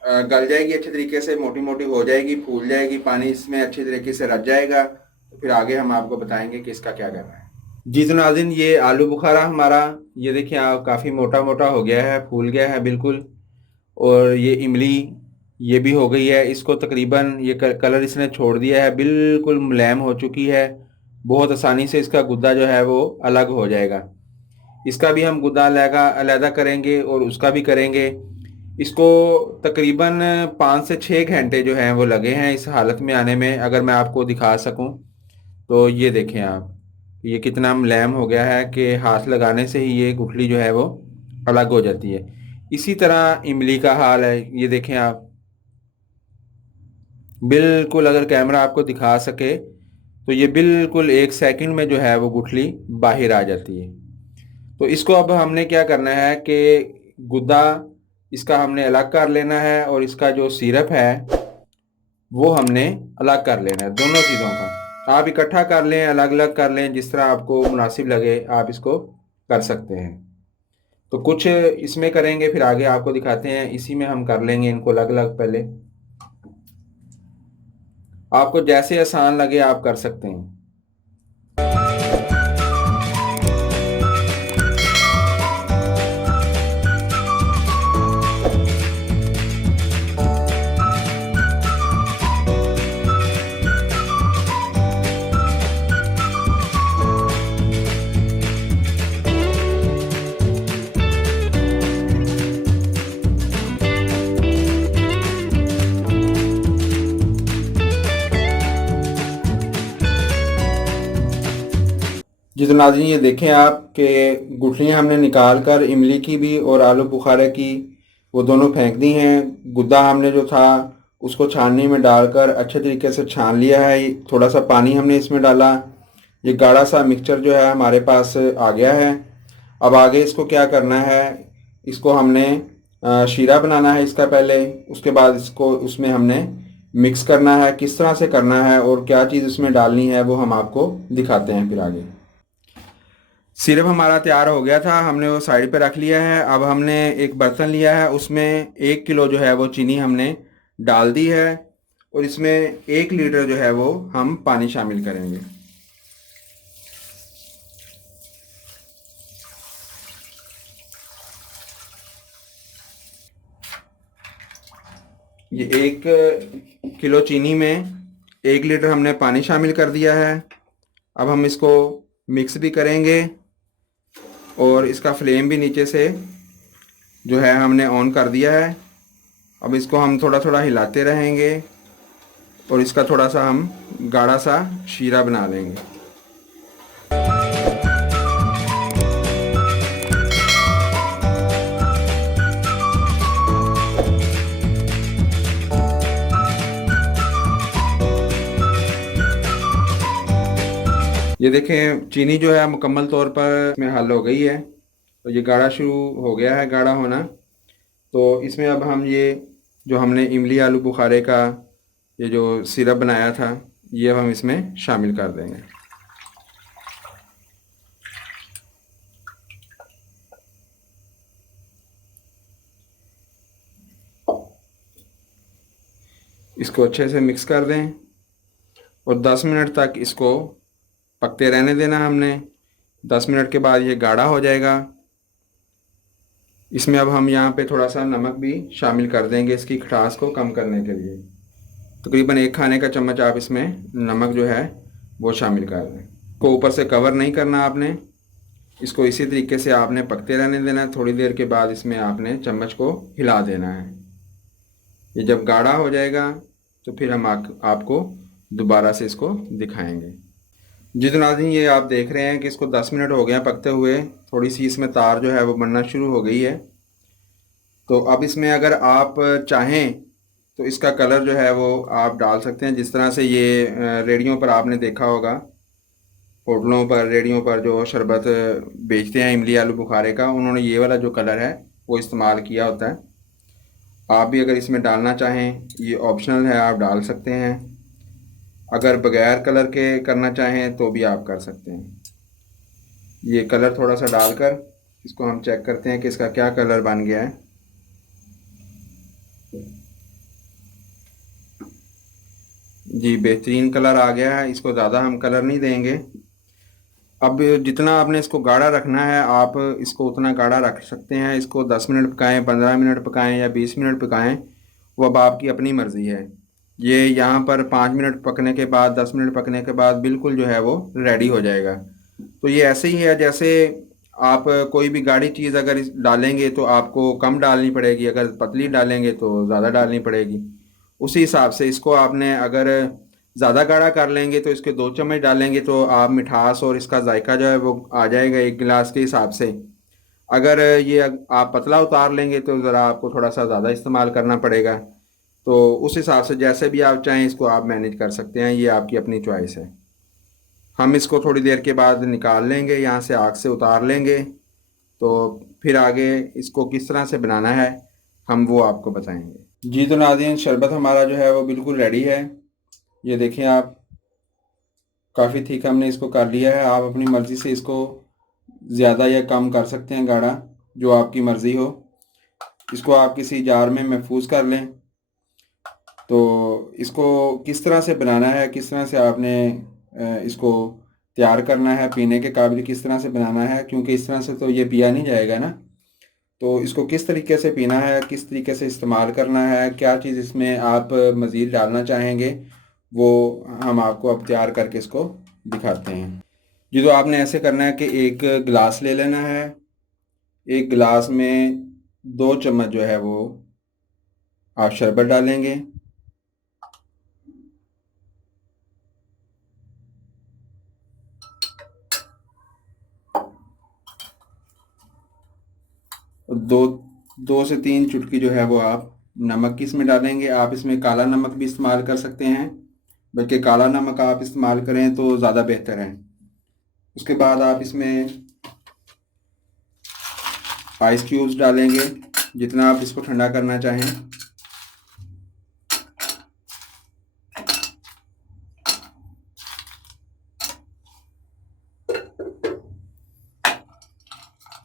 गल जाएगी अच्छी तरीके से, मोटी मोटी हो जाएगी, फूल जाएगी, पानी इसमें अच्छी तरीके से रच जाएगा, तो फिर आगे हम आपको बताएंगे कि इसका क्या करना है। जी तो नाज़रीन, ये आलू बुखारा हमारा, ये देखिए आप काफ़ी मोटा मोटा हो गया है, फूल गया है बिल्कुल। और ये इमली ये भी हो गई है। इसको तकरीबन ये कलर इसने छोड़ दिया है, बिल्कुल मुलायम हो चुकी है। बहुत आसानी से इसका गुद्दा जो है वो अलग हो जाएगा। इसका भी हम गुद्दा अलहदा करेंगे और उसका भी करेंगे। इसको तकरीबन 5 से 6 घंटे जो हैं वो लगे हैं इस हालत में आने में। अगर मैं आपको दिखा सकूं तो ये देखें आप, ये कितना मुलायम हो गया है कि हाथ लगाने से ही ये गुठली जो है वो अलग हो जाती है। इसी तरह इमली का हाल है, ये देखें आप, बिल्कुल अगर कैमरा आपको दिखा सके तो ये बिल्कुल 1 सेकंड में जो है वो गुठली बाहर आ जाती है। तो इसको अब हमने क्या करना है कि गुद्दा इसका हमने अलग कर लेना है और इसका जो सिरप है वो हमने अलग कर लेना है। दोनों चीज़ों का आप इकट्ठा कर लें, अलग अलग कर लें, जिस तरह आपको मुनासिब लगे आप इसको कर सकते हैं। तो कुछ इसमें करेंगे फिर आगे आपको दिखाते हैं। इसी में हम कर लेंगे इनको अलग अलग पहले। आपको जैसे आसान लगे आप कर सकते हैं। जी तो नाज़रीन ये देखें आप कि गुठलियाँ हमने निकाल कर इमली की भी और आलू बुखारे की वो दोनों फेंक दी हैं। गुद्दा हमने जो था उसको छाननी में डालकर अच्छे तरीके से छान लिया है। थोड़ा सा पानी हमने इसमें डाला। ये गाढ़ा सा मिक्सचर जो है हमारे पास आ गया है। अब आगे इसको क्या करना है, इसको हमने शीरा बनाना है इसका पहले। उसके बाद इसको उसमें हमने मिक्स करना है। किस तरह से करना है और क्या चीज़ इसमें डालनी है वो हम आपको दिखाते हैं फिर आगे। सिरप हमारा तैयार हो गया था, हमने वो साइड पे रख लिया है। अब हमने एक बर्तन लिया है, उसमें 1 किलो जो है वो चीनी हमने डाल दी है और इसमें 1 लीटर जो है वो हम पानी शामिल करेंगे। ये 1 किलो चीनी में 1 लीटर हमने पानी शामिल कर दिया है। अब हम इसको मिक्स भी करेंगे और इसका फ्लेम भी नीचे से जो है हमने ऑन कर दिया है। अब इसको हम थोड़ा थोड़ा हिलाते रहेंगे और इसका थोड़ा सा हम गाढ़ा सा शीरा बना लेंगे। ये देखें चीनी जो है मुकम्मल तौर पर इसमें हल हो गई है। तो ये गाढ़ा शुरू हो गया है गाढ़ा होना। तो इसमें अब हम ये जो हमने इमली आलू बुखारे का ये जो सिरप बनाया था ये अब हम इसमें शामिल कर देंगे। इसको अच्छे से मिक्स कर दें और 10 मिनट तक इसको पकते रहने देना हमने। 10 मिनट के बाद ये गाढ़ा हो जाएगा। इसमें अब हम यहाँ पे थोड़ा सा नमक भी शामिल कर देंगे इसकी खटास को कम करने के लिए। तकरीबन 1 खाने का चम्मच आप इसमें नमक जो है वो शामिल कर दें। को ऊपर से कवर नहीं करना आपने, इसको इसी तरीके से आपने पकते रहने देना है। थोड़ी देर के बाद इसमें आपने चम्मच को हिला देना है। ये जब गाढ़ा हो जाएगा तो फिर हम आपको दोबारा से इसको दिखाएंगे। जी तो नाज़रीन ये आप देख रहे हैं कि इसको 10 मिनट हो गए हैं पकते हुए। थोड़ी सी इसमें तार जो है वो बनना शुरू हो गई है। तो अब इसमें अगर आप चाहें तो इसका कलर जो है वो आप डाल सकते हैं। जिस तरह से ये रेडियो पर आपने देखा होगा, होटलों पर रेडियो पर जो शरबत बेचते हैं इमली आलू बुखारे का, उन्होंने ये वाला जो कलर है वो इस्तेमाल किया होता है। आप भी अगर इसमें डालना चाहें ये ऑप्शनल है, आप डाल सकते हैं। अगर बगैर कलर के करना चाहें तो भी आप कर सकते हैं। ये कलर थोड़ा सा डालकर इसको हम चेक करते हैं कि इसका क्या कलर बन गया है। जी बेहतरीन कलर आ गया है। इसको ज़्यादा हम कलर नहीं देंगे। अब जितना आपने इसको गाढ़ा रखना है आप इसको उतना गाढ़ा रख सकते हैं। इसको 10 मिनट पकाएं, 15 मिनट पकाएं या 20 मिनट पकाएं, वो अब आपकी अपनी मर्ज़ी है। ये यहाँ पर 5 मिनट पकने के बाद, 10 मिनट पकने के बाद बिल्कुल जो है वो रेडी हो जाएगा। तो ये ऐसे ही है जैसे आप कोई भी गाढ़ी चीज़ अगर डालेंगे तो आपको कम डालनी पड़ेगी, अगर पतली डालेंगे तो ज़्यादा डालनी पड़ेगी। उसी हिसाब से इसको आपने अगर ज़्यादा गाढ़ा कर लेंगे तो इसके 2 चम्मच डालेंगे तो आप मिठास और इसका जायका जो है वो आ जाएगा 1 गिलास के हिसाब से। अगर ये आप पतला उतार लेंगे तो ज़रा आपको थोड़ा सा ज़्यादा इस्तेमाल करना पड़ेगा। तो उस हिसाब से जैसे भी आप चाहें इसको आप मैनेज कर सकते हैं, ये आपकी अपनी चॉइस है। हम इसको थोड़ी देर के बाद निकाल लेंगे, यहाँ से आग से उतार लेंगे। तो फिर आगे इसको किस तरह से बनाना है हम वो आपको बताएंगे। जी तो नाज़रीन, शरबत हमारा जो है वो बिल्कुल रेडी है। ये देखें आप, काफ़ी ठीक हमने इसको कर लिया है। आप अपनी मर्ज़ी से इसको ज़्यादा या कम कर सकते हैं, गाढ़ा, जो आपकी मर्ज़ी हो। इसको आप किसी जार में महफूज कर लें। तो इसको किस तरह से बनाना है, किस तरह से आपने इसको तैयार करना है, पीने के काबिल किस तरह से बनाना है, क्योंकि इस तरह से तो ये पिया नहीं जाएगा ना। तो इसको किस तरीके से पीना है, किस तरीके से इस्तेमाल करना है, क्या चीज़ इसमें आप मज़ीद डालना चाहेंगे, वो हम आपको अब तैयार करके इसको दिखाते हैं। जी तो आपने ऐसे करना है कि एक गिलास ले लेना है। एक गिलास में 2 चम्मच जो है वो आप शरबत डालेंगे। और 2 से 3 चुटकी जो है वो आप नमक की इसमें डालेंगे। आप इसमें काला नमक भी इस्तेमाल कर सकते हैं, बल्कि काला नमक आप इस्तेमाल करें तो ज़्यादा बेहतर है। उसके बाद आप इसमें आइस क्यूब्स डालेंगे, जितना आप इसको ठंडा करना चाहें।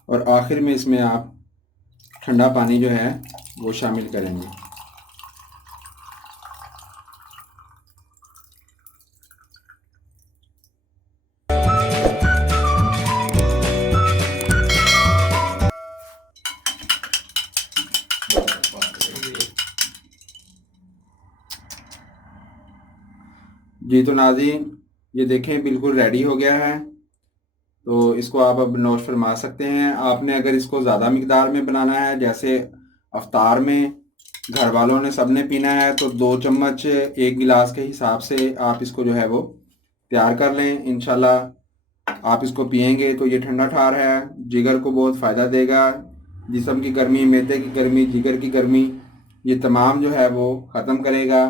और आखिर में इसमें आप ठंडा पानी जो है वो शामिल करेंगे। जी तो नाज़रीन, ये देखें बिल्कुल रेडी हो गया है। तो इसको आप अब नोश फरमा सकते हैं। आपने अगर इसको ज़्यादा मिकदार में बनाना है, जैसे अफ्तार में घर वालों ने सबने पीना है, तो 2 चम्मच एक गिलास के हिसाब से आप इसको जो है वो तैयार कर लें। इंशाल्लाह आप इसको पियेंगे तो ये ठंडा ठार है, जिगर को बहुत फ़ायदा देगा। जिस्म की गर्मी, मैदे की गर्मी, जिगर की गर्मी, ये तमाम जो है वो ख़त्म करेगा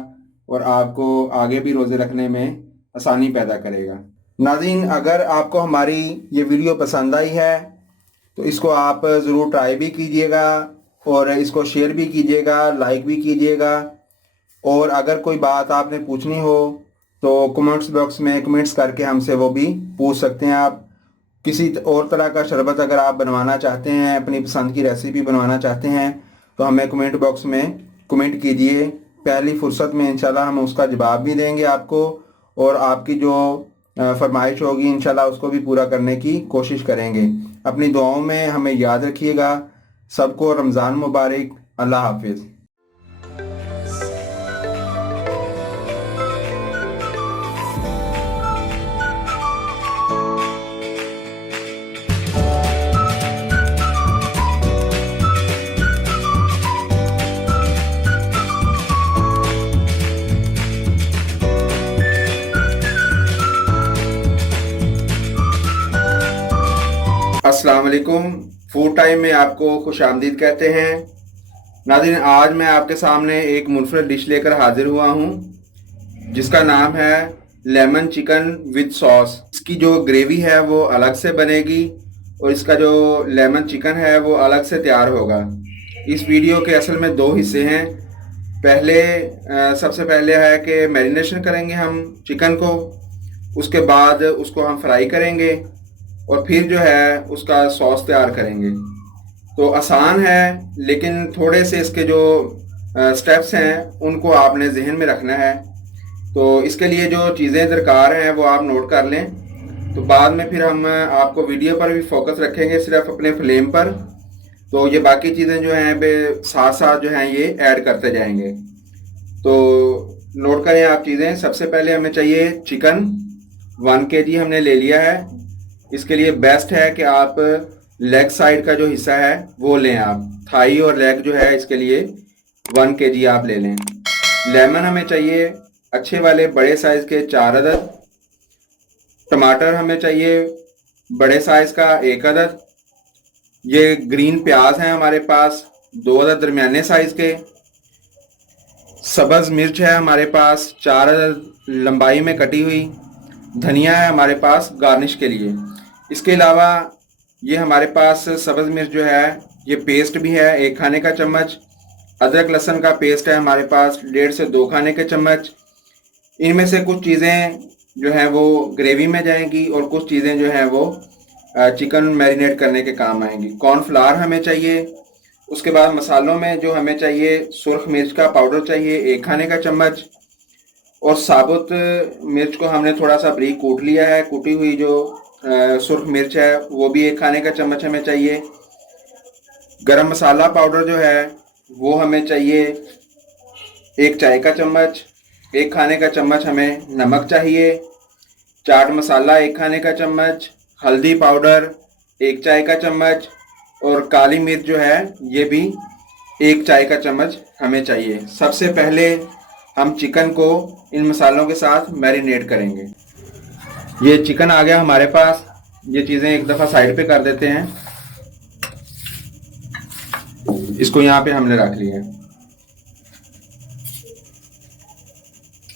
और आपको आगे भी रोज़े रखने में आसानी पैदा करेगा। नाज़रीन, अगर आपको हमारी ये वीडियो पसंद आई है तो इसको आप ज़रूर ट्राई भी कीजिएगा और इसको शेयर भी कीजिएगा, लाइक भी कीजिएगा। और अगर कोई बात आपने पूछनी हो तो कमेंट्स बॉक्स में कमेंट्स करके हमसे वो भी पूछ सकते हैं आप। किसी और तरह का शरबत अगर आप बनवाना चाहते हैं, अपनी पसंद की रेसिपी बनवाना चाहते हैं, तो हमें कमेंट बॉक्स में कमेंट कीजिए। पहली फुर्सत में इंशाल्लाह हम उसका जवाब भी देंगे आपको, और आपकी जो फरमाइश होगी इंशाल्लाह उसको भी पूरा करने की कोशिश करेंगे। अपनी दुआओं में हमें याद रखिएगा। सबको रमज़ान मुबारक। अल्लाह हाफिज़। अस्सलाम वालेकुम। फूड टाइम में आपको खुश आमदीद कहते हैं। नाज़रीन, आज मैं आपके सामने एक मुनफरद डिश लेकर हाजिर हुआ हूँ, जिसका नाम है लेमन चिकन विद सॉस। इसकी जो ग्रेवी है वो अलग से बनेगी और इसका जो लेमन चिकन है वो अलग से तैयार होगा। इस वीडियो के असल में 2 हिस्से हैं। पहले सबसे पहले है कि मैरिनेशन करेंगे हम चिकन को, उसके बाद उसको हम फ्राई करेंगे और फिर जो है उसका सॉस तैयार करेंगे। तो आसान है, लेकिन थोड़े से इसके जो स्टेप्स हैं उनको आपने जहन में रखना है। तो इसके लिए जो चीज़ें दरकार हैं वो आप नोट कर लें। तो बाद में फिर हम आपको वीडियो पर भी फोकस रखेंगे, सिर्फ अपने फ्लेम पर। तो ये बाकी चीज़ें जो हैं वे साथ साथ जो हैं ये ऐड करते जाएंगे। तो नोट करें आप चीज़ें। सबसे पहले हमें चाहिए चिकन, 1 kg हमने ले लिया है। इसके लिए बेस्ट है कि आप लेग साइड का जो हिस्सा है वो लें। आप थाई और लेग जो है इसके लिए 1 kg आप ले लें। लेमन हमें चाहिए अच्छे वाले बड़े साइज़ के 4 अदद। टमाटर हमें चाहिए बड़े साइज़ का 1 अदद। ये ग्रीन प्याज हैं हमारे पास 2 अदद दरमियाने साइज़ के। सब्ज़ मिर्च है हमारे पास 4 लंबाई में कटी हुई। धनिया है हमारे पास गार्निश के लिए। इसके अलावा ये हमारे पास सब्ज़ मिर्च जो है ये पेस्ट भी है 1 खाने का चम्मच। अदरक लहसुन का पेस्ट है हमारे पास 1.5 से 2 खाने के चम्मच। इनमें से कुछ चीज़ें जो है वो ग्रेवी में जाएंगी और कुछ चीज़ें जो है वो चिकन मैरिनेट करने के काम आएंगी। कॉर्नफ्लावर हमें चाहिए। उसके बाद मसालों में जो हमें चाहिए, सुर्ख मिर्च का पाउडर चाहिए 1 खाने का चम्मच, और साबुत मिर्च को हमने थोड़ा सा बारीक कूट लिया है। कूटी हुई जो सुर्ख मिर्च है वो भी 1 खाने का चम्मच हमें चाहिए। गरम मसाला पाउडर जो है वो हमें चाहिए 1 चाय का चम्मच। 1 खाने का चम्मच हमें नमक चाहिए। चाट मसाला 1 खाने का चम्मच। हल्दी पाउडर 1 चाय का चम्मच। और काली मिर्च जो है ये भी 1 चाय का चम्मच हमें चाहिए। सबसे पहले हम चिकन को इन मसालों के साथ मैरिनेट करेंगे। ये चिकन आ गया हमारे पास। ये चीज़ें एक दफ़ा साइड पे कर देते हैं। इसको यहाँ पे हमने रख लिया है।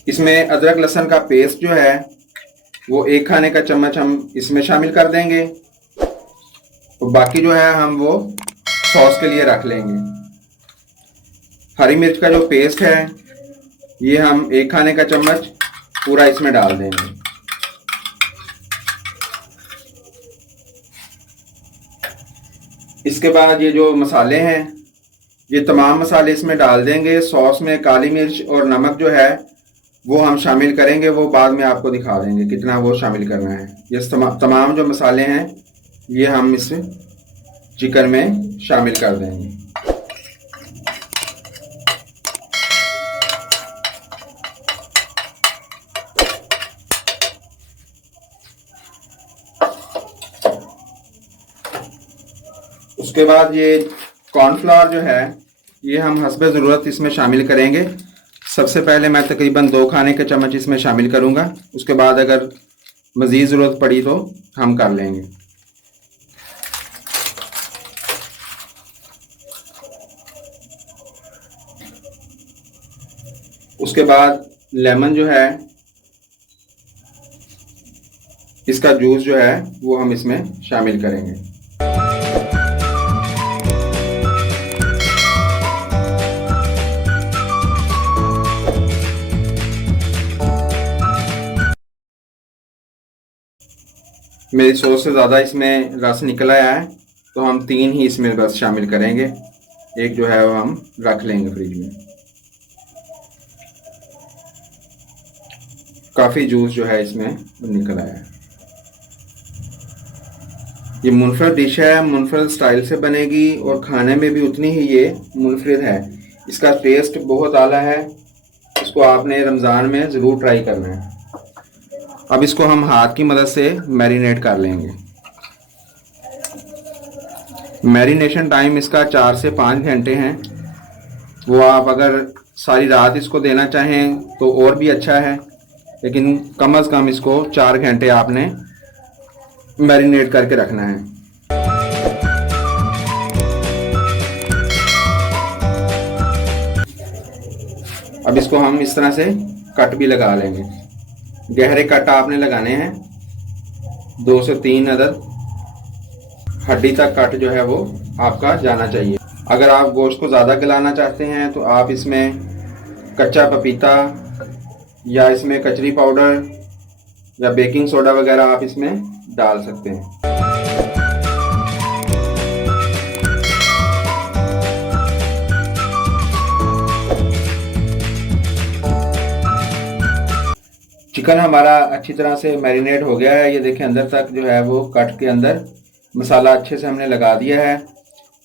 इसमें अदरक लहसुन का पेस्ट जो है वो 1 खाने का चम्मच हम इसमें शामिल कर देंगे, और बाकी जो है हम वो सॉस के लिए रख लेंगे। हरी मिर्च का जो पेस्ट है ये हम 1 खाने का चम्मच पूरा इसमें डाल देंगे। इसके बाद ये जो मसाले हैं ये तमाम मसाले इसमें डाल देंगे। सॉस में काली मिर्च और नमक जो है वो हम शामिल करेंगे, वो बाद में आपको दिखा देंगे कितना वो शामिल करना है। ये तमाम जो मसाले हैं ये हम इस चिकन में शामिल कर देंगे। उसके बाद ये कॉर्नफ्लावर जो है ये हम हस्बे ज़रूरत इसमें शामिल करेंगे। सबसे पहले मैं तकरीबन 2 खाने के चम्मच इसमें शामिल करूंगा। उसके बाद अगर मज़ीद ज़रूरत पड़ी तो हम कर लेंगे। उसके बाद लेमन जो है इसका जूस जो है वो हम इसमें शामिल करेंगे। मेरी सोच से ज़्यादा इसमें रस निकल आया है तो हम 3 ही इसमें बस शामिल करेंगे। एक जो है वो हम रख लेंगे फ्रिज में। काफ़ी जूस जो है इसमें निकल आया है। ये मुनफरद डिश है, मुनफरद स्टाइल से बनेगी और खाने में भी उतनी ही ये मुनफरद है। इसका टेस्ट बहुत आला है। इसको आपने रमज़ान में ज़रूर ट्राई करना है। अब इसको हम हाथ की मदद से मैरिनेट कर लेंगे। मैरिनेशन टाइम इसका 4 से 5 घंटे हैं। वो आप अगर सारी रात इसको देना चाहें तो और भी अच्छा है, लेकिन कम अज़ कम इसको 4 घंटे आपने मैरिनेट करके रखना है। अब इसको हम इस तरह से कट भी लगा लेंगे। गहरे कट आपने लगाने हैं, 2 से 3 अदद। हड्डी तक कट जो है वो आपका जाना चाहिए। अगर आप गोश्त को ज़्यादा गलाना चाहते हैं तो आप इसमें कच्चा पपीता या इसमें कचरी पाउडर या बेकिंग सोडा वगैरह आप इसमें डाल सकते हैं। चिकन हमारा अच्छी तरह से मैरिनेट हो गया है। ये देखें अंदर तक जो है वो कट के अंदर मसाला अच्छे से हमने लगा दिया है।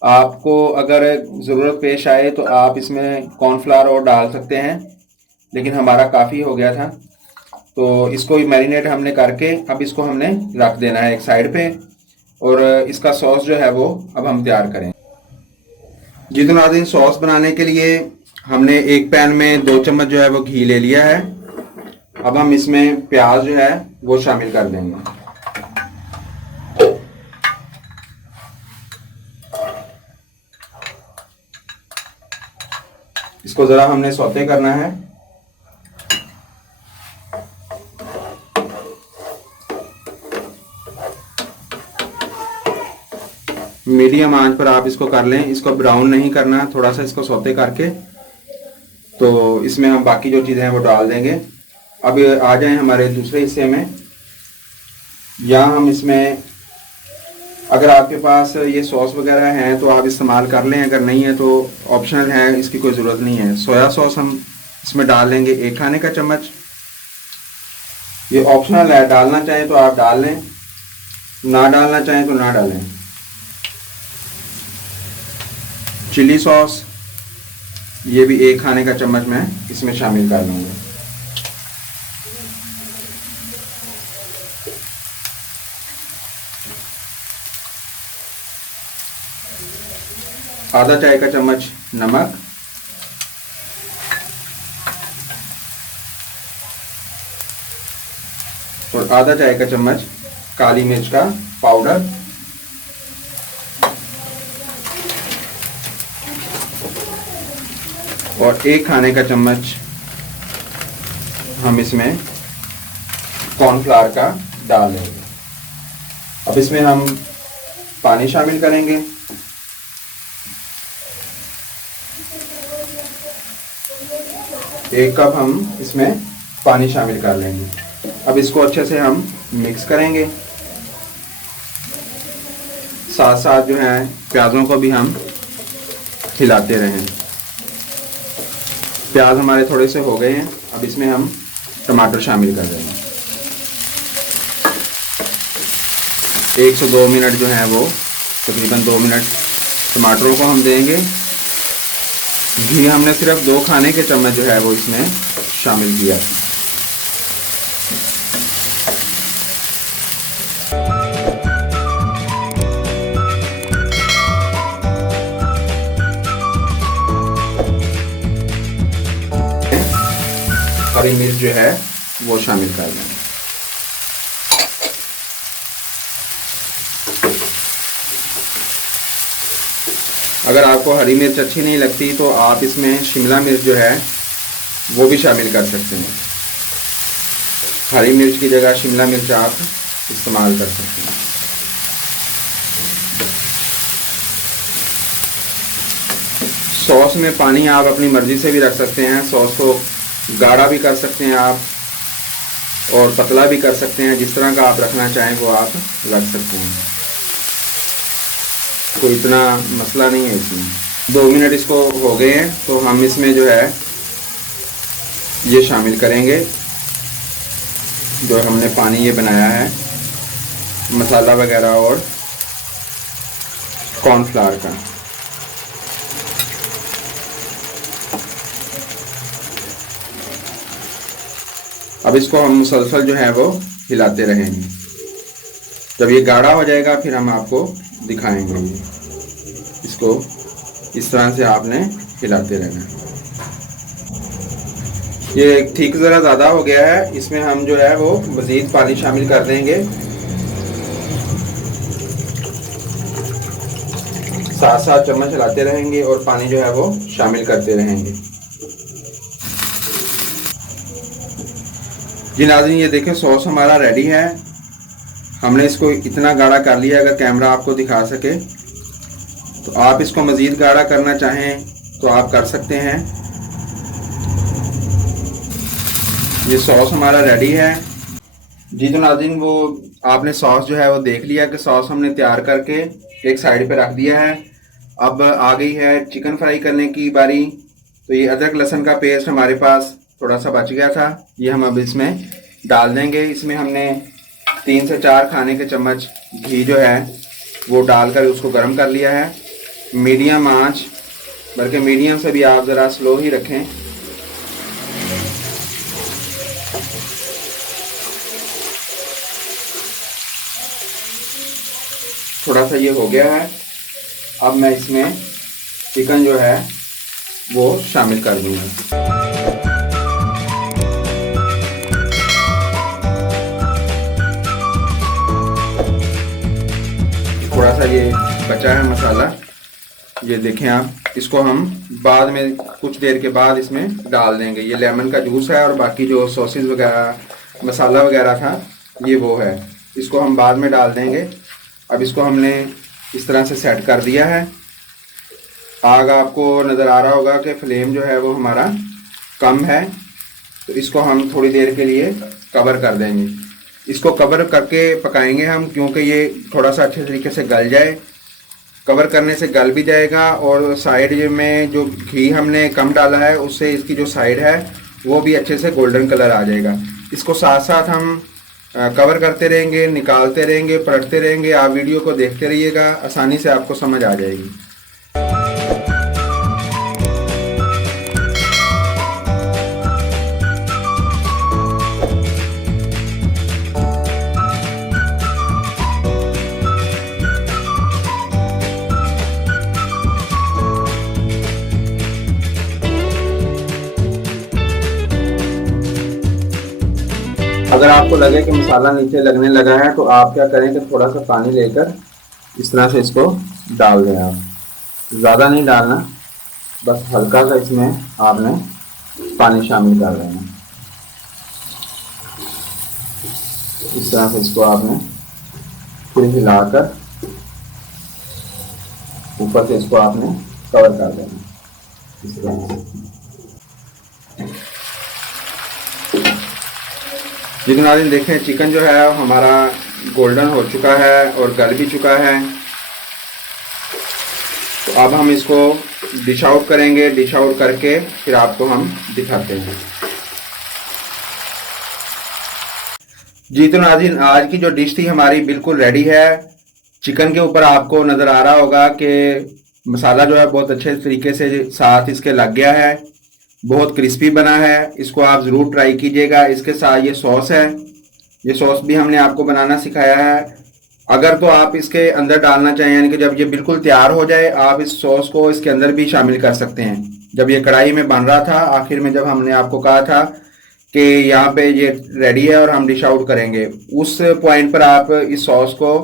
आपको अगर ज़रूरत पेश आए तो आप इसमें कॉर्नफ्लावर और डाल सकते हैं, लेकिन हमारा काफ़ी हो गया था। तो इसको मैरिनेट हमने करके अब इसको हमने रख देना है एक साइड पे, और इसका सॉस जो है वो अब हम तैयार करें। जी तो नाज़रीन, सॉस बनाने के लिए हमने एक पैन में 2 चम्मच जो है वो घी ले लिया है। अब हम इसमें प्याज जो है वो शामिल कर देंगे। इसको ज़रा हमने सौते करना है। मीडियम आंच पर आप इसको कर लें, इसको ब्राउन नहीं करना, थोड़ा सा इसको सौते करके तो इसमें हम बाकी जो चीज़ें हैं वो डाल देंगे। अब आ जाएं हमारे दूसरे हिस्से में। यहाँ हम इसमें, अगर आपके पास ये सॉस वगैरह हैं तो आप इस्तेमाल कर लें, अगर नहीं है तो ऑप्शनल है, इसकी कोई ज़रूरत नहीं है। सोया सॉस हम इसमें डाल लेंगे 1 खाने का चम्मच। ये ऑप्शनल है, डालना चाहें तो आप डाल लें, ना डालना चाहें तो ना डालें। चिली सॉस ये भी 1 खाने का चम्मच मैं इसमें शामिल कर लूँगा। आधा चाय का चम्मच नमक, और आधा चाय का चम्मच काली मिर्च का पाउडर, और 1 खाने का चम्मच हम इसमें कॉर्नफ्लावर का डाल देंगे। अब इसमें हम पानी शामिल करेंगे। एक कप हम इसमें पानी शामिल कर लेंगे। अब इसको अच्छे से हम मिक्स करेंगे। साथ साथ जो है प्याज़ों को भी हम हिलाते रहें। प्याज हमारे थोड़े से हो गए हैं, अब इसमें हम टमाटर शामिल कर देंगे। 1 से 2 मिनट जो है वो तकरीबन 2 मिनट टमाटरों को हम देंगे। घी हमने सिर्फ 2 खाने के चम्मच जो है वो इसमें शामिल किया है। हरी मिर्च जो है वो शामिल कर देंगे। अगर आपको हरी मिर्च अच्छी नहीं लगती तो आप इसमें शिमला मिर्च जो है वो भी शामिल कर सकते हैं। हरी मिर्च की जगह शिमला मिर्च आप इस्तेमाल कर सकते हैं। सॉस में पानी आप अपनी मर्ज़ी से भी रख सकते हैं। सॉस को गाढ़ा भी कर सकते हैं आप, और पतला भी कर सकते हैं। जिस तरह का आप रखना चाहें वो आप रख सकते हैं, कोई इतना मसला नहीं है इसमें। 2 मिनट इसको हो गए हैं तो हम इसमें जो है ये शामिल करेंगे जो हमने पानी ये बनाया है, मसाला वगैरह और कॉर्नफ्लावर का। अब इसको हम मुसलसल जो है वो हिलाते रहेंगे। जब ये गाढ़ा हो जाएगा फिर हम आपको दिखाएंगे। इसको इस तरह से आपने हिलाते रहना। ये ठीक ज़रा ज़्यादा हो गया है, इसमें हम जो है वो मज़ीद पानी शामिल कर देंगे। साथ साथ चम्मच हिलाते रहेंगे और पानी जो है वो शामिल करते रहेंगे। जी नाज़रीन, ये देखें सॉस हमारा रेडी है। हमने इसको इतना गाढ़ा कर लिया, अगर कैमरा आपको दिखा सके तो आप इसको मज़ीद गाढ़ा करना चाहें तो आप कर सकते हैं। ये सॉस हमारा रेडी है। जी तो नाज़रीन, वो आपने सॉस जो है वो देख लिया कि सॉस हमने तैयार करके एक साइड पे रख दिया है। अब आ गई है चिकन फ्राई करने की बारी। तो ये अदरक लहसुन का पेस्ट हमारे पास थोड़ा सा बच गया था, ये हम अब इसमें डाल देंगे। इसमें हमने 3 से 4 खाने के चम्मच घी जो है वो डालकर उसको गर्म कर लिया है। मीडियम आंच, बल्कि मीडियम से भी आप ज़रा स्लो ही रखें। थोड़ा सा ये हो गया है। अब मैं इसमें चिकन जो है वो शामिल कर दूंगा। थोड़ा सा ये बचा है मसाला, ये देखें आप, इसको हम बाद में कुछ देर के बाद इसमें डाल देंगे। ये लेमन का जूस है और बाकी जो सॉसेज वगैरह मसाला वगैरह था ये वो है, इसको हम बाद में डाल देंगे। अब इसको हमने इस तरह से सेट कर दिया है। आग आपको नज़र आ रहा होगा कि फ्लेम जो है वो हमारा कम है, तो इसको हम थोड़ी देर के लिए कवर कर देंगे। इसको कवर करके पकाएंगे हम, क्योंकि ये थोड़ा सा अच्छे तरीके से गल जाए। कवर करने से गल भी जाएगा और साइड में जो घी हमने कम डाला है उससे इसकी जो साइड है वो भी अच्छे से गोल्डन कलर आ जाएगा। इसको साथ साथ हम कवर करते रहेंगे, निकालते रहेंगे, पलटते रहेंगे। आप वीडियो को देखते रहिएगा, आसानी से आपको समझ आ जाएगी। अगर आपको लगे कि मसाला नीचे लगने लगा है तो आप क्या करें कि थोड़ा सा पानी लेकर इस तरह से इसको डाल दें। आप ज़्यादा नहीं डालना, बस हल्का सा इसमें आपने पानी शामिल कर देना। इस तरह से इसको आपने फिर हिलाकर ऊपर से इसको आपने कवर कर देना इस तरह से। जी नाज़रीन, देखें चिकन जो है हमारा गोल्डन हो चुका है और गल भी चुका है। तो अब हम इसको डिश आउट करेंगे। डिश आउट करके फिर आपको हम दिखाते हैं। जी तो नाज़रीन, आज की जो डिश थी हमारी बिल्कुल रेडी है। चिकन के ऊपर आपको नज़र आ रहा होगा कि मसाला जो है बहुत अच्छे तरीके से साथ इसके लग गया है, बहुत क्रिस्पी बना है। इसको आप ज़रूर ट्राई कीजिएगा। इसके साथ ये सॉस है, ये सॉस भी हमने आपको बनाना सिखाया है। अगर तो आप इसके अंदर डालना चाहें, यानी कि जब ये बिल्कुल तैयार हो जाए आप इस सॉस को इसके अंदर भी शामिल कर सकते हैं। जब ये कढ़ाई में बन रहा था, आखिर में जब हमने आपको कहा था कि यहाँ पे ये रेडी है और हम डिश आउट करेंगे, उस पॉइंट पर आप इस सॉस को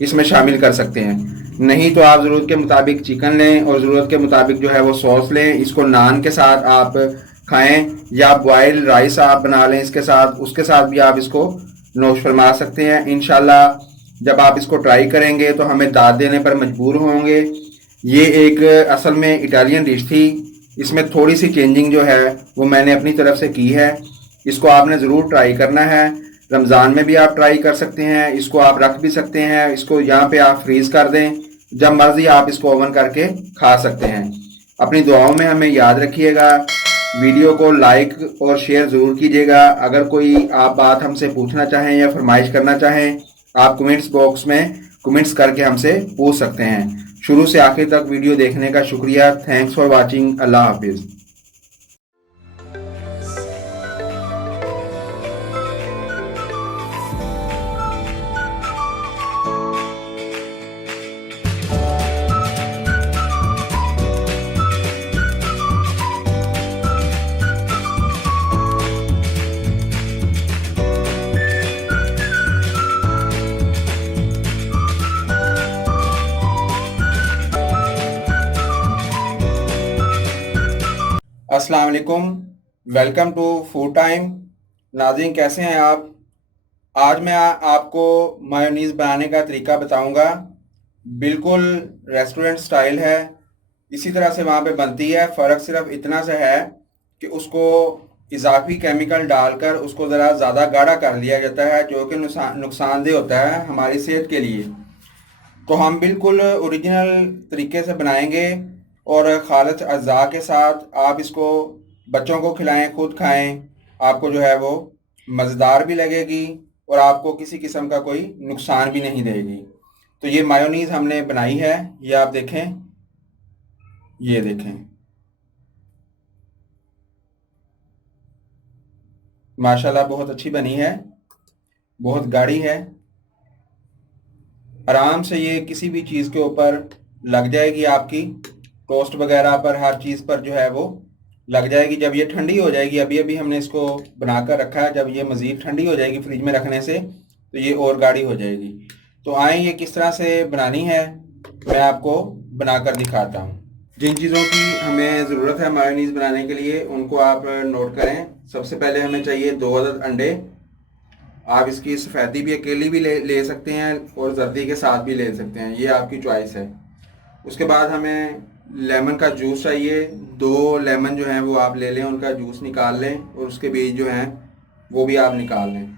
इसमें शामिल कर सकते हैं। नहीं तो आप ज़रूरत के मुताबिक चिकन लें और ज़रूरत के मुताबिक जो है वो सॉस लें। इसको नान के साथ आप खाएं या बॉयल राइस आप बना लें इसके साथ, उसके साथ भी आप इसको नोश फरमा सकते हैं। इंशाल्लाह जब आप इसको ट्राई करेंगे तो हमें दाद देने पर मजबूर होंगे। ये एक असल में इटालियन डिश थी, इसमें थोड़ी सी चेंजिंग जो है वो मैंने अपनी तरफ से की है। इसको आपने ज़रूर ट्राई करना है। रमज़ान में भी आप ट्राई कर सकते हैं, इसको आप रख भी सकते हैं। इसको यहाँ पे आप फ्रीज़ कर दें, जब मर्ज़ी आप इसको ओवन करके खा सकते हैं। अपनी दुआओं में हमें याद रखिएगा। वीडियो को लाइक और शेयर ज़रूर कीजिएगा। अगर कोई आप बात हमसे पूछना चाहें या फरमाइश करना चाहें, आप कमेंट्स बॉक्स में कमेंट्स करके हमसे पूछ सकते हैं। शुरू से आखिर तक वीडियो देखने का शुक्रिया। Thanks for watching. अल्लाह हाफिज़। अस्सलाम वालेकुम, वेलकम टू फूड टाइम। नाज़रीन, कैसे हैं आप? आज मैं आपको मायोनीज़ बनाने का तरीका बताऊंगा। बिल्कुल रेस्टोरेंट स्टाइल है, इसी तरह से वहाँ पे बनती है। फ़र्क सिर्फ इतना से है कि उसको इजाफी केमिकल डालकर उसको ज़रा ज़्यादा गाढ़ा कर लिया जाता है, जो कि नुकसानदेह होता है हमारी सेहत के लिए। तो हम बिल्कुल ओरिजिनल तरीके से बनाएंगे और खालिस अज़ा के साथ आप इसको बच्चों को खिलाएं, खुद खाएं। आपको जो है वो मज़ेदार भी लगेगी और आपको किसी किस्म का कोई नुकसान भी नहीं देगी। तो ये मायोनीज़ हमने बनाई है, ये आप देखें, ये देखें, माशाल्लाह बहुत अच्छी बनी है, बहुत गाढ़ी है। आराम से ये किसी भी चीज़ के ऊपर लग जाएगी, आपकी टोस्ट वगैरह पर, हर चीज़ पर जो है वो लग जाएगी। जब ये ठंडी हो जाएगी, अभी अभी हमने इसको बनाकर रखा है, जब ये मज़ीद ठंडी हो जाएगी फ्रिज में रखने से तो ये और गाढ़ी हो जाएगी। तो आए ये किस तरह से बनानी है मैं आपको बनाकर दिखाता हूँ। जिन चीज़ों की हमें ज़रूरत है मायोनीज़ बनाने के लिए उनको आप नोट करें। सबसे पहले हमें चाहिए 2 अदद अंडे। आप इसकी सफ़ेदी भी अकेली भी ले सकते हैं और जर्दी के साथ भी ले सकते हैं, ये आपकी चॉइस है। उसके बाद हमें लेमन का जूस चाहिए। 2 लेमन जो हैं वो आप ले लें, उनका जूस निकाल लें और उसके बीज जो हैं वो भी आप निकाल लें।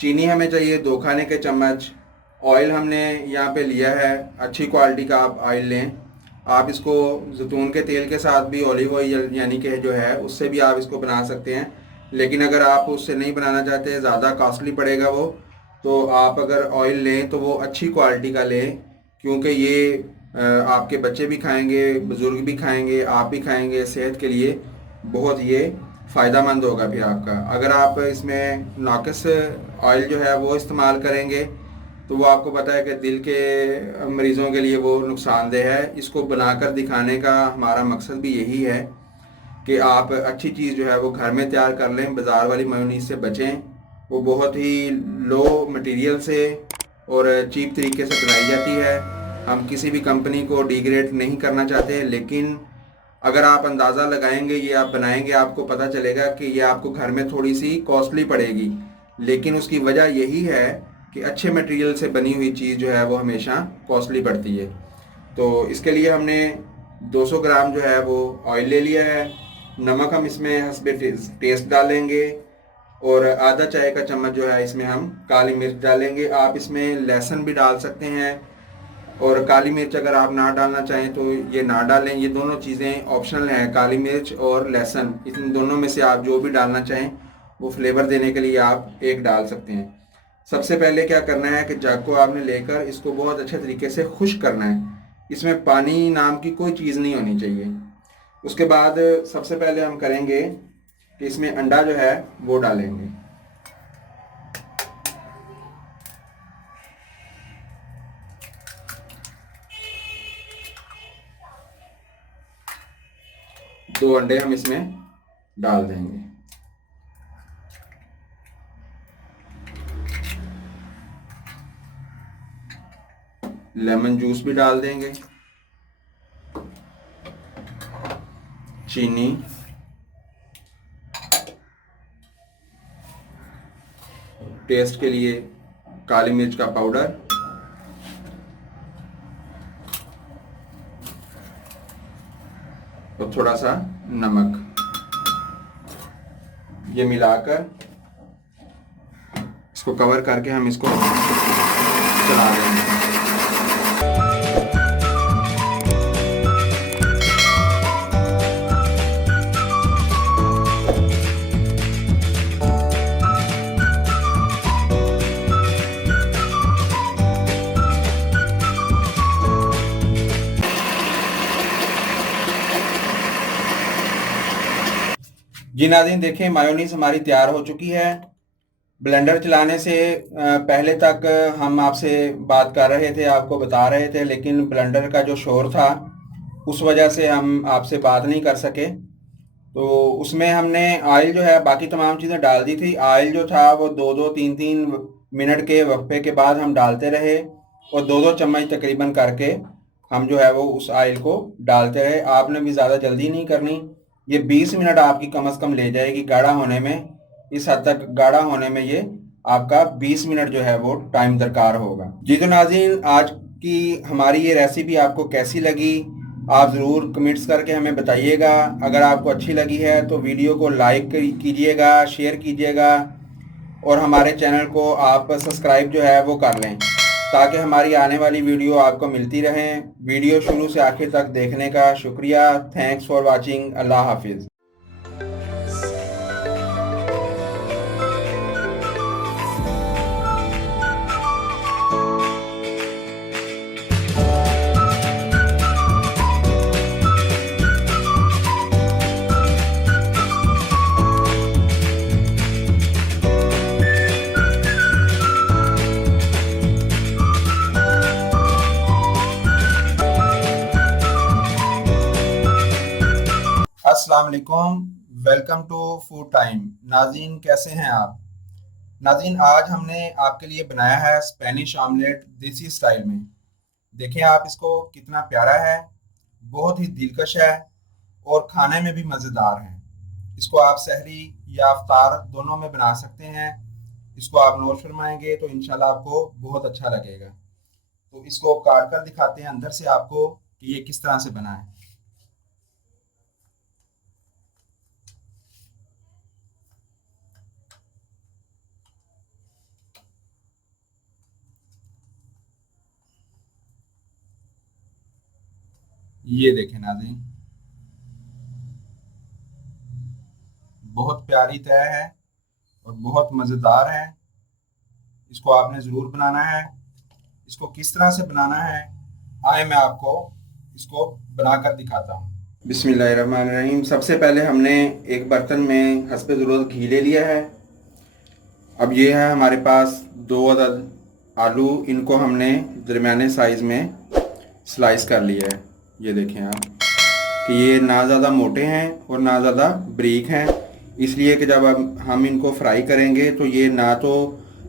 चीनी हमें चाहिए 2 खाने के चम्मच। ऑयल हमने यहाँ पे लिया है, अच्छी क्वालिटी का आप ऑयल लें। आप इसको जैतून के तेल के साथ भी, ऑलिव ऑयल यानी कि जो है उससे भी आप इसको बना सकते हैं। लेकिन अगर आप उससे नहीं बनाना चाहते, ज़्यादा कॉस्टली पड़ेगा वो, तो आप अगर ऑयल लें तो वो अच्छी क्वालिटी का लें, क्योंकि ये आपके बच्चे भी खाएंगे, बुज़ुर्ग भी खाएंगे, आप भी खाएंगे। सेहत के लिए बहुत ये फ़ायदेमंद होगा फिर आपका। अगर आप इसमें नाकिस ऑयल जो है वो इस्तेमाल करेंगे तो वो आपको पता है कि दिल के मरीज़ों के लिए वो नुकसानदेह है। इसको बनाकर दिखाने का हमारा मकसद भी यही है कि आप अच्छी चीज़ जो है वो घर में तैयार कर लें, बाज़ार वाली मेयोनीज़ से बचें। वो बहुत ही लो मटेरियल से और चीप तरीके से बनाई जाती है। हम किसी भी कंपनी को डिग्रेड नहीं करना चाहते, लेकिन अगर आप अंदाज़ा लगाएंगे, ये आप बनाएंगे, आपको पता चलेगा कि ये आपको घर में थोड़ी सी कॉस्टली पड़ेगी। लेकिन उसकी वजह यही है कि अच्छे मटेरियल से बनी हुई चीज़ जो है वो हमेशा कॉस्टली पड़ती है। तो इसके लिए हमने 200 ग्राम जो है वो ऑयल ले लिया है। नमक हम इसमें हस्बे टेस्ट डालेंगे और आधा चाय का चम्मच जो है इसमें हम काली मिर्च डालेंगे। आप इसमें लहसुन भी डाल सकते हैं और काली मिर्च अगर आप ना डालना चाहें तो ये ना डालें। ये दोनों चीज़ें ऑप्शनल हैं, काली मिर्च और लहसुन, इन दोनों में से आप जो भी डालना चाहें वो फ्लेवर देने के लिए आप एक डाल सकते हैं। सबसे पहले क्या करना है कि जग को आपने लेकर इसको बहुत अच्छे तरीके से खुश्क करना है। इसमें पानी नाम की कोई चीज़ नहीं होनी चाहिए। उसके बाद सबसे पहले हम करेंगे कि इसमें अंडा जो है वो डालेंगे। दो अंडे हम इसमें डाल देंगे। लेमन जूस भी डाल देंगे। चीनी, टेस्ट के लिए काली मिर्च का पाउडर और थोड़ा सा नमक, ये मिलाकर इसको कवर करके हम इसको चला देंगे। जी नाज़रीन, देखें मायोनीज़ हमारी तैयार हो चुकी है। ब्लेंडर चलाने से पहले तक हम आपसे बात कर रहे थे, आपको बता रहे थे, लेकिन ब्लेंडर का जो शोर था उस वजह से हम आपसे बात नहीं कर सके। तो उसमें हमने ऑयल जो है बाकी तमाम चीज़ें डाल दी थी। ऑयल जो था वो 2-2 3-3 मिनट के वक्फे के बाद हम डालते रहे और 2-2 चम्मच तकरीबन करके हम जो है वो उस ऑयल को डालते रहे। आपने भी ज़्यादा जल्दी नहीं करनी। ये 20 मिनट आपकी कम से कम ले जाएगी गाढ़ा होने में। इस हद तक गाढ़ा होने में ये आपका 20 मिनट जो है वो टाइम दरकार होगा। जी तो नाज़रीन, आज की हमारी ये रेसिपी आपको कैसी लगी आप ज़रूर कमेंट्स करके हमें बताइएगा। अगर आपको अच्छी लगी है तो वीडियो को लाइक कीजिएगा, शेयर कीजिएगा और हमारे चैनल को आप सब्सक्राइब जो है वो कर लें, ताकि हमारी आने वाली वीडियो आपको मिलती रहें। वीडियो शुरू से आखिर तक देखने का शुक्रिया। Thanks for watching. अल्लाह हाफिज़। अस्सलाम वालेकुम, वेलकम टू फूड टाइम। नाज़रीन, कैसे हैं आप? नाज़रीन, आज हमने आपके लिए बनाया है स्पेनिश ऑमलेट देसी स्टाइल में। देखें आप इसको, कितना प्यारा है, बहुत ही दिलकश है और खाने में भी मज़ेदार है। इसको आप सहरी या इफ्तार दोनों में बना सकते हैं। इसको आप नोश फरमाएंगे तो इंशाल्लाह आपको बहुत अच्छा लगेगा। तो इसको काट कर दिखाते हैं अंदर से आपको कि ये किस तरह से बना है। ये देखें नाज़रीन, बहुत प्यारी तय है और बहुत मज़ेदार है। इसको आपने ज़रूर बनाना है। इसको किस तरह से बनाना है, आए मैं आपको इसको बनाकर दिखाता हूँ। बिस्मिल्लाहिर्रहमानिर्रहीम। सबसे पहले हमने एक बर्तन में हस्बे ज़रूरत घी ले लिया है। अब ये है हमारे पास 2 अदद आलू, इनको हमने दरमियाने साइज़ में स्लाइस कर लिया है। ये देखें आप कि ये ना ज़्यादा मोटे हैं और ना ज़्यादा बारीक हैं, इसलिए कि जब हम इनको फ्राई करेंगे तो ये ना तो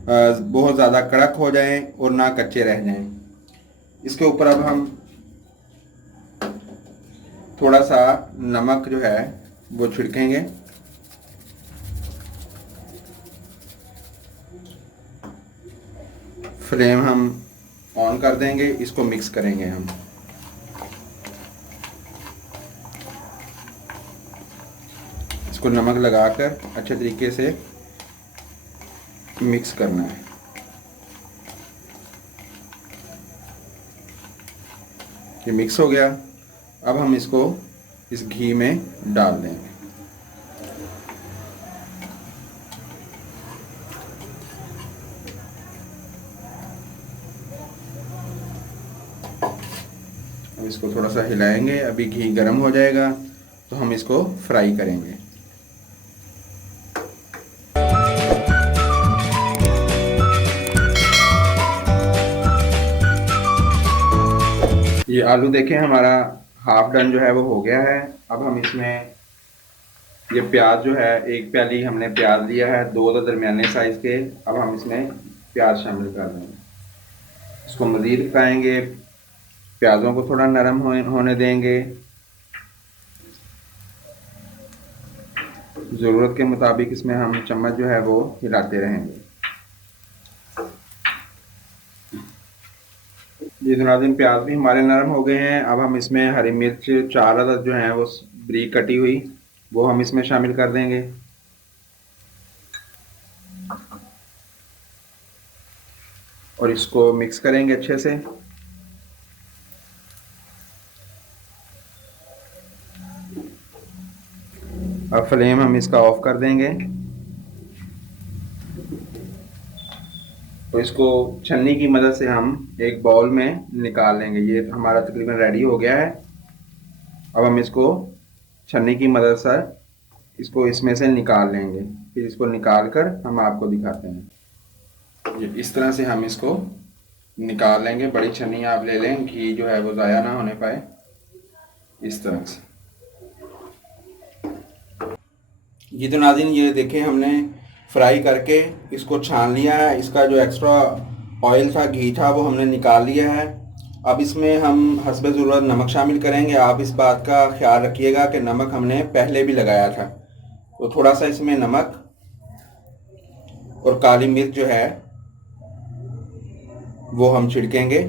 बहुत ज़्यादा कड़क हो जाएं और ना कच्चे रह जाएं। इसके ऊपर अब हम थोड़ा सा नमक जो है वो छिड़केंगे। फ्लेम हम ऑन कर देंगे, इसको मिक्स करेंगे हम। इसको नमक लगाकर अच्छे तरीके से मिक्स करना है। ये मिक्स हो गया। अब हम इसको इस घी में डाल देंगे। अब इसको थोड़ा सा हिलाएंगे। अभी घी गर्म हो जाएगा तो हम इसको फ्राई करेंगे। ये आलू देखें हमारा हाफ डन जो है वो हो गया है। अब हम इसमें ये प्याज जो है, एक प्याली हमने प्याज लिया है, 2 दरमियाने साइज़ के। अब हम इसमें प्याज शामिल कर देंगे। इसको मज़ीद पकाएंगे, प्याज़ों को थोड़ा नरम होने देंगे। ज़रूरत के मुताबिक इसमें हम चम्मच जो है वो हिलाते रहेंगे। ये नाज़रीन प्याज भी हमारे नरम हो गए हैं। अब हम इसमें हरी मिर्च 4 अदद जो हैं वो बारीक कटी हुई, वो हम इसमें शामिल कर देंगे। और इसको मिक्स करेंगे अच्छे से। अब फ्लेम हम इसका ऑफ कर देंगे तो इसको छन्नी की मदद से हम एक बाउल में निकाल लेंगे। ये हमारा तकरीबन रेडी हो गया है। अब हम इसको छन्नी की मदद से इसको इसमें से निकाल लेंगे। फिर इसको निकाल कर हम आपको दिखाते हैं। ये इस तरह से हम इसको निकाल लेंगे। बड़ी छन्नी आप ले लें, घी जो है वो ज़ाया ना होने पाए। इस तरह से ये तो नाज़रीन, ये देखें हमने फ्राई करके इसको छान लिया है। इसका जो एक्स्ट्रा ऑयल था, घी था, वो हमने निकाल लिया है। अब इसमें हम हस्बे ज़रूरत नमक शामिल करेंगे। आप इस बात का ख्याल रखिएगा कि नमक हमने पहले भी लगाया था, तो थोड़ा सा इसमें नमक और काली मिर्च जो है वो हम छिड़केंगे।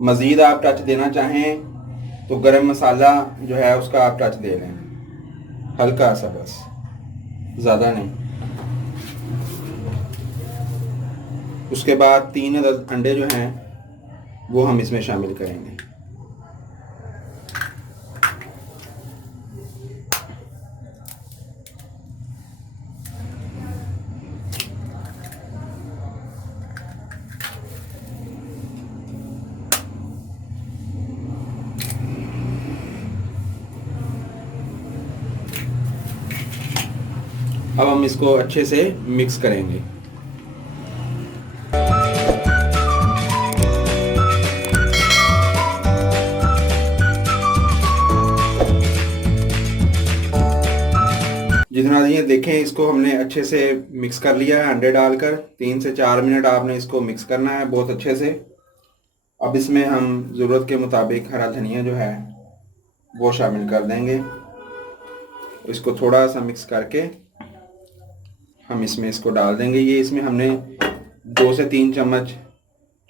मज़ीद आप टच देना चाहें तो गरम मसाला जो है उसका आप टच दे लें, हल्का सा बस, ज़्यादा नहीं। उसके बाद 3 अंडे जो हैं वो हम इसमें शामिल करेंगे। अब हम इसको अच्छे से मिक्स करेंगे। जितना ये देखें, इसको हमने अच्छे से मिक्स कर लिया है अंडे डालकर। 3 से 4 मिनट आपने इसको मिक्स करना है बहुत अच्छे से। अब इसमें हम ज़रूरत के मुताबिक हरा धनिया जो है वो शामिल कर देंगे। इसको थोड़ा सा मिक्स करके हम इसमें इसको डाल देंगे। ये इसमें हमने 2 से 3 चम्मच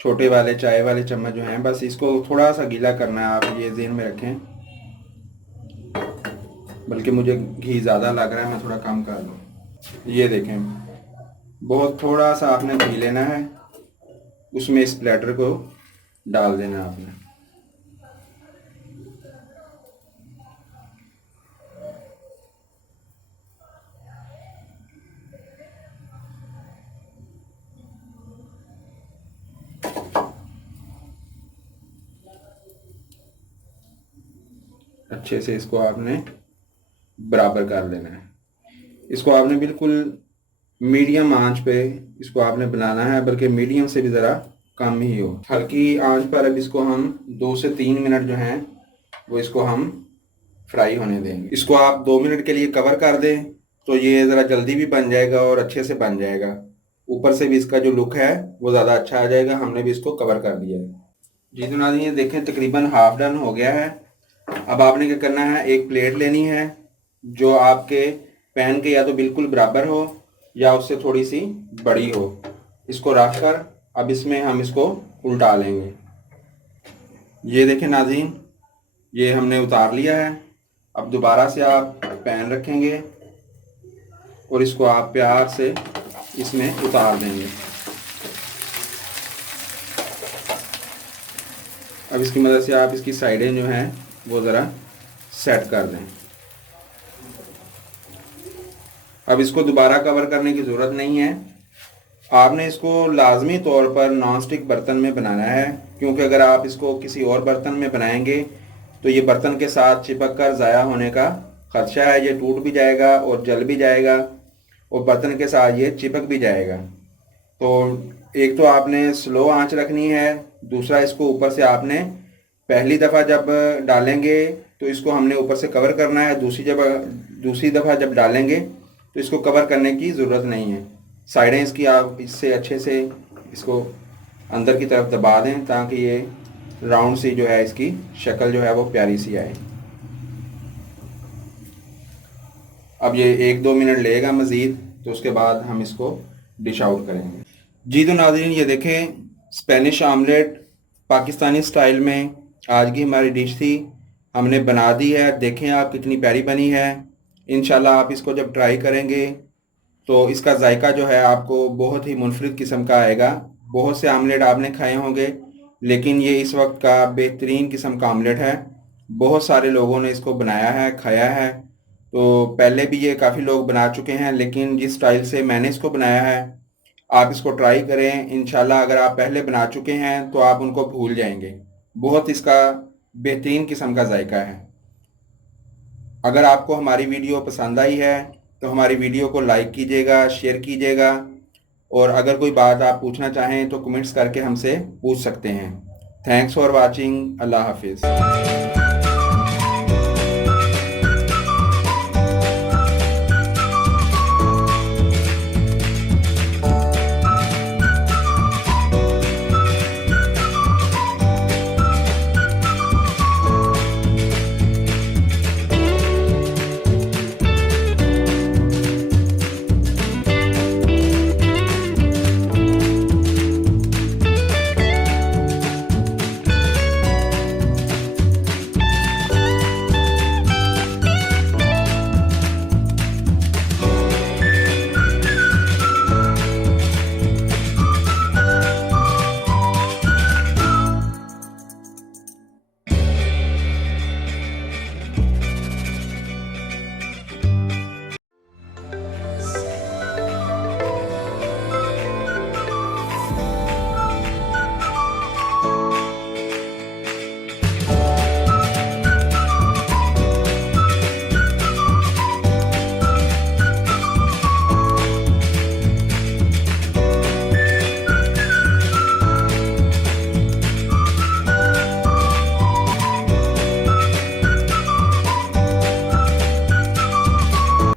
छोटे वाले चाय वाले चम्मच जो हैं, बस इसको थोड़ा सा गीला करना है, आप ये ज़हन में रखें। बल्कि मुझे घी ज़्यादा लग रहा है, मैं थोड़ा कम कर लूँ। ये देखें, बहुत थोड़ा सा आपने घी लेना है, उसमें इस प्लेटर को डाल देना है आपने। अच्छे से इसको आपने बराबर कर लेना है। इसको आपने बिल्कुल मीडियम आंच पे इसको आपने बनाना है, बल्कि मीडियम से भी ज़रा कम ही हो, हल्की आंच पर। अब इसको हम 2 से 3 मिनट जो हैं वो इसको हम फ्राई होने देंगे। इसको आप 2 मिनट के लिए कवर कर दें तो ये ज़रा जल्दी भी बन जाएगा और अच्छे से बन जाएगा। ऊपर से भी इसका जो लुक है वो ज़्यादा अच्छा आ जाएगा। हमने भी इसको कवर कर दिया है। जी तो नाज़रीन, ये देखें तकरीबन हाफ डन हो गया है। अब आपने क्या करना है, एक प्लेट लेनी है जो आपके पैन के या तो बिल्कुल बराबर हो या उससे थोड़ी सी बड़ी हो। इसको रख कर अब इसमें हम इसको उल्टा लेंगे। ये देखें नाज़रीन, ये हमने उतार लिया है। अब दोबारा से आप पैन रखेंगे और इसको आप प्यार से इसमें उतार देंगे। अब इसकी मदद से आप इसकी साइडें जो हैं वो ज़रा सेट कर दें। अब इसको दोबारा कवर करने की ज़रूरत नहीं है। आपने इसको लाजमी तौर पर नॉन स्टिक बर्तन में बनाना है, क्योंकि अगर आप इसको किसी और बर्तन में बनाएंगे तो ये बर्तन के साथ चिपक कर ज़ाया होने का ख़दशा है। ये टूट भी जाएगा और जल भी जाएगा और बर्तन के साथ ये चिपक भी जाएगा। तो एक तो आपने स्लो आंच रखनी है, दूसरा इसको ऊपर से आपने पहली दफ़ा जब डालेंगे तो इसको हमने ऊपर से कवर करना है, दूसरी दफ़ा जब डालेंगे तो इसको कवर करने की ज़रूरत नहीं है। साइडें इसकी आप इससे अच्छे से इसको अंदर की तरफ दबा दें ताकि ये राउंड सी जो है इसकी शक्ल जो है वो प्यारी सी आए। अब ये 1-2 मिनट लेगा मज़ीद, तो उसके बाद हम इसको डिश आउट करेंगे। जी तो नाज़रीन, ये देखें स्पेनिश आमलेट पाकिस्तानी स्टाइल में आज की हमारी डिश थी, हमने बना दी है। देखें आप कितनी प्यारी बनी है। इंशाल्लाह आप इसको जब ट्राई करेंगे तो इसका जायका जो है आपको बहुत ही मुनफरिद किस्म का आएगा। बहुत से आमलेट आपने खाए होंगे, लेकिन ये इस वक्त का बेहतरीन किस्म का आमलेट है। बहुत सारे लोगों ने इसको बनाया है, खाया है। तो पहले भी ये काफ़ी लोग बना चुके हैं, लेकिन जिस स्टाइल से मैंने इसको बनाया है आप इसको ट्राई करें। इंशाल्लाह अगर आप पहले बना चुके हैं तो आप उनको भूल जाएंगे। बहुत इसका बेहतरीन किस्म का जायका है। अगर आपको हमारी वीडियो पसंद आई है तो हमारी वीडियो को लाइक कीजिएगा, शेयर कीजिएगा, और अगर कोई बात आप पूछना चाहें तो कमेंट्स करके हमसे पूछ सकते हैं। Thanks for watching. अल्लाह हाफिज़।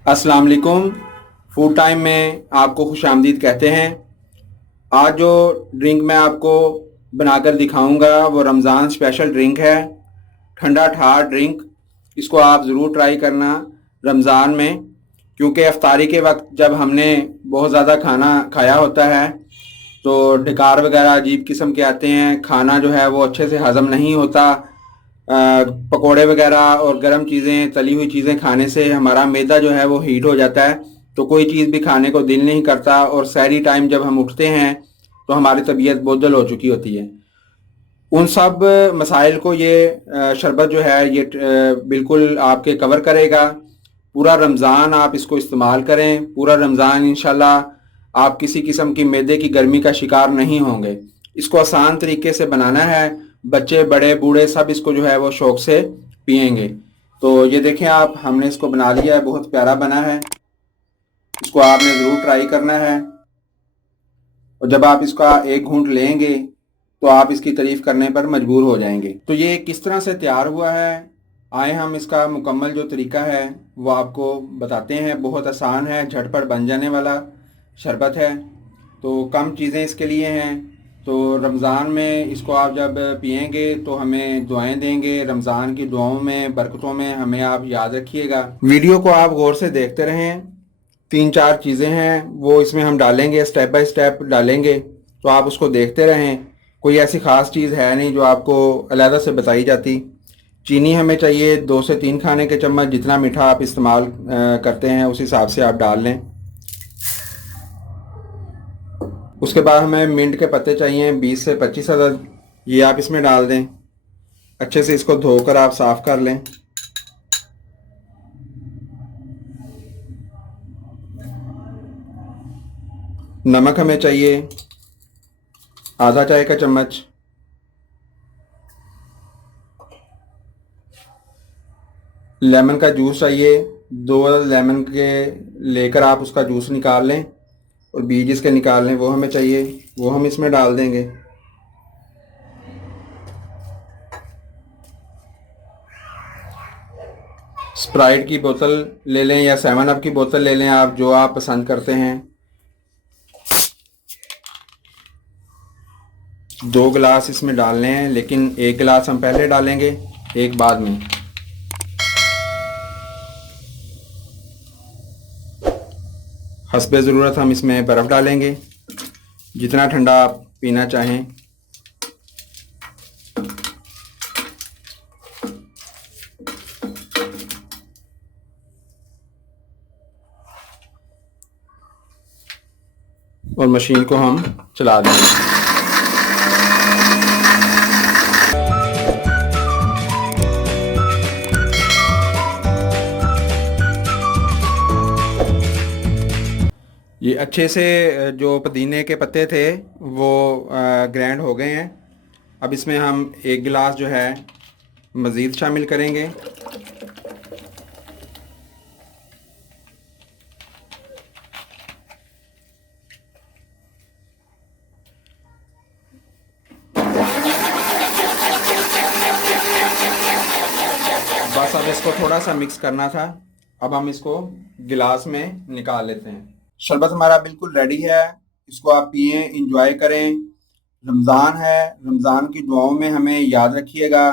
अस्सलाम वालेकुम। फूड टाइम में आपको खुशामदीद कहते हैं। आज जो ड्रिंक मैं आपको बनाकर दिखाऊंगा वो रमज़ान स्पेशल ड्रिंक है, ठंडा ठार ड्रिंक। इसको आप ज़रूर ट्राई करना रमज़ान में, क्योंकि अफ्तारी के वक्त जब हमने बहुत ज़्यादा खाना खाया होता है तो डकार वगैरह अजीब किस्म के आते हैं, खाना जो है वो अच्छे से हज़म नहीं होता। पकोड़े वगैरह और गर्म चीज़ें, तली हुई चीज़ें खाने से हमारा मैदा जो है वो हीट हो जाता है, तो कोई चीज़ भी खाने को दिल नहीं करता। और सहरी टाइम जब हम उठते हैं तो हमारी तबीयत बोझल हो चुकी होती है। उन सब मसाइल को ये शरबत जो है ये बिल्कुल आपके कवर करेगा। पूरा रमज़ान आप इसको इस्तेमाल करें, पूरा रमज़ान इंशाल्लाह आप किसी किस्म की मैदे की गर्मी का शिकार नहीं होंगे। इसको आसान तरीके से बनाना है, बच्चे बड़े बूढ़े सब इसको जो है वो शौक से पियेंगे। तो ये देखें आप, हमने इसको बना लिया है, बहुत प्यारा बना है। इसको आपने ज़रूर ट्राई करना है, और जब आप इसका एक घूंट लेंगे तो आप इसकी तारीफ करने पर मजबूर हो जाएंगे। तो ये किस तरह से तैयार हुआ है, आए हम इसका मुकम्मल जो तरीका है वो आपको बताते हैं। बहुत आसान है, झटपट बन जाने वाला शरबत है, तो कम चीज़ें इसके लिए हैं। तो रमज़ान में इसको आप जब पिएंगे तो हमें दुआएं देंगे। रमज़ान की दुआओं में, बरकतों में हमें आप याद रखिएगा। वीडियो को आप गौर से देखते रहें, 3-4 चीज़ें हैं वो इसमें हम डालेंगे, स्टेप बाय स्टेप डालेंगे, तो आप उसको देखते रहें। कोई ऐसी ख़ास चीज़ है नहीं जो आपको अलहदा से बताई जाती। चीनी हमें चाहिए 2 से 3 खाने के चम्मच, जितना मीठा आप इस्तेमाल करते हैं उस हिसाब से आप डाल लें। उसके बाद हमें मिंट के पत्ते चाहिए 20 से 25 अदद, ये आप इसमें डाल दें। अच्छे से इसको धोकर आप साफ़ कर लें। नमक हमें चाहिए आधा चाय का चम्मच। लेमन का जूस चाहिए, 2 लेमन के लेकर आप उसका जूस निकाल लें, और बीज इसके निकाल लें, वो हमें चाहिए, वो हम इसमें डाल देंगे। स्प्राइट की बोतल ले लें या 7 अप की बोतल ले लें, आप जो आप पसंद करते हैं। 2 गिलास इसमें डालने हैं, लेकिन 1 गिलास हम पहले डालेंगे, 1 बाद में। हस्बे ज़रूरत हम इसमें बर्फ़ डालेंगे, जितना ठंडा आप पीना चाहें। और मशीन को हम चला देंगे। ये अच्छे से जो पुदीने के पत्ते थे वो ग्राइंड हो गए हैं। अब इसमें हम 1 गिलास जो है मज़ीद शामिल करेंगे। बस अब इसको थोड़ा सा मिक्स करना था। अब हम इसको गिलास में निकाल लेते हैं। शरबत हमारा बिल्कुल रेडी है, इसको आप पिएं, इंजॉय करें। रमज़ान है, रमज़ान की दुआओं में हमें याद रखिएगा।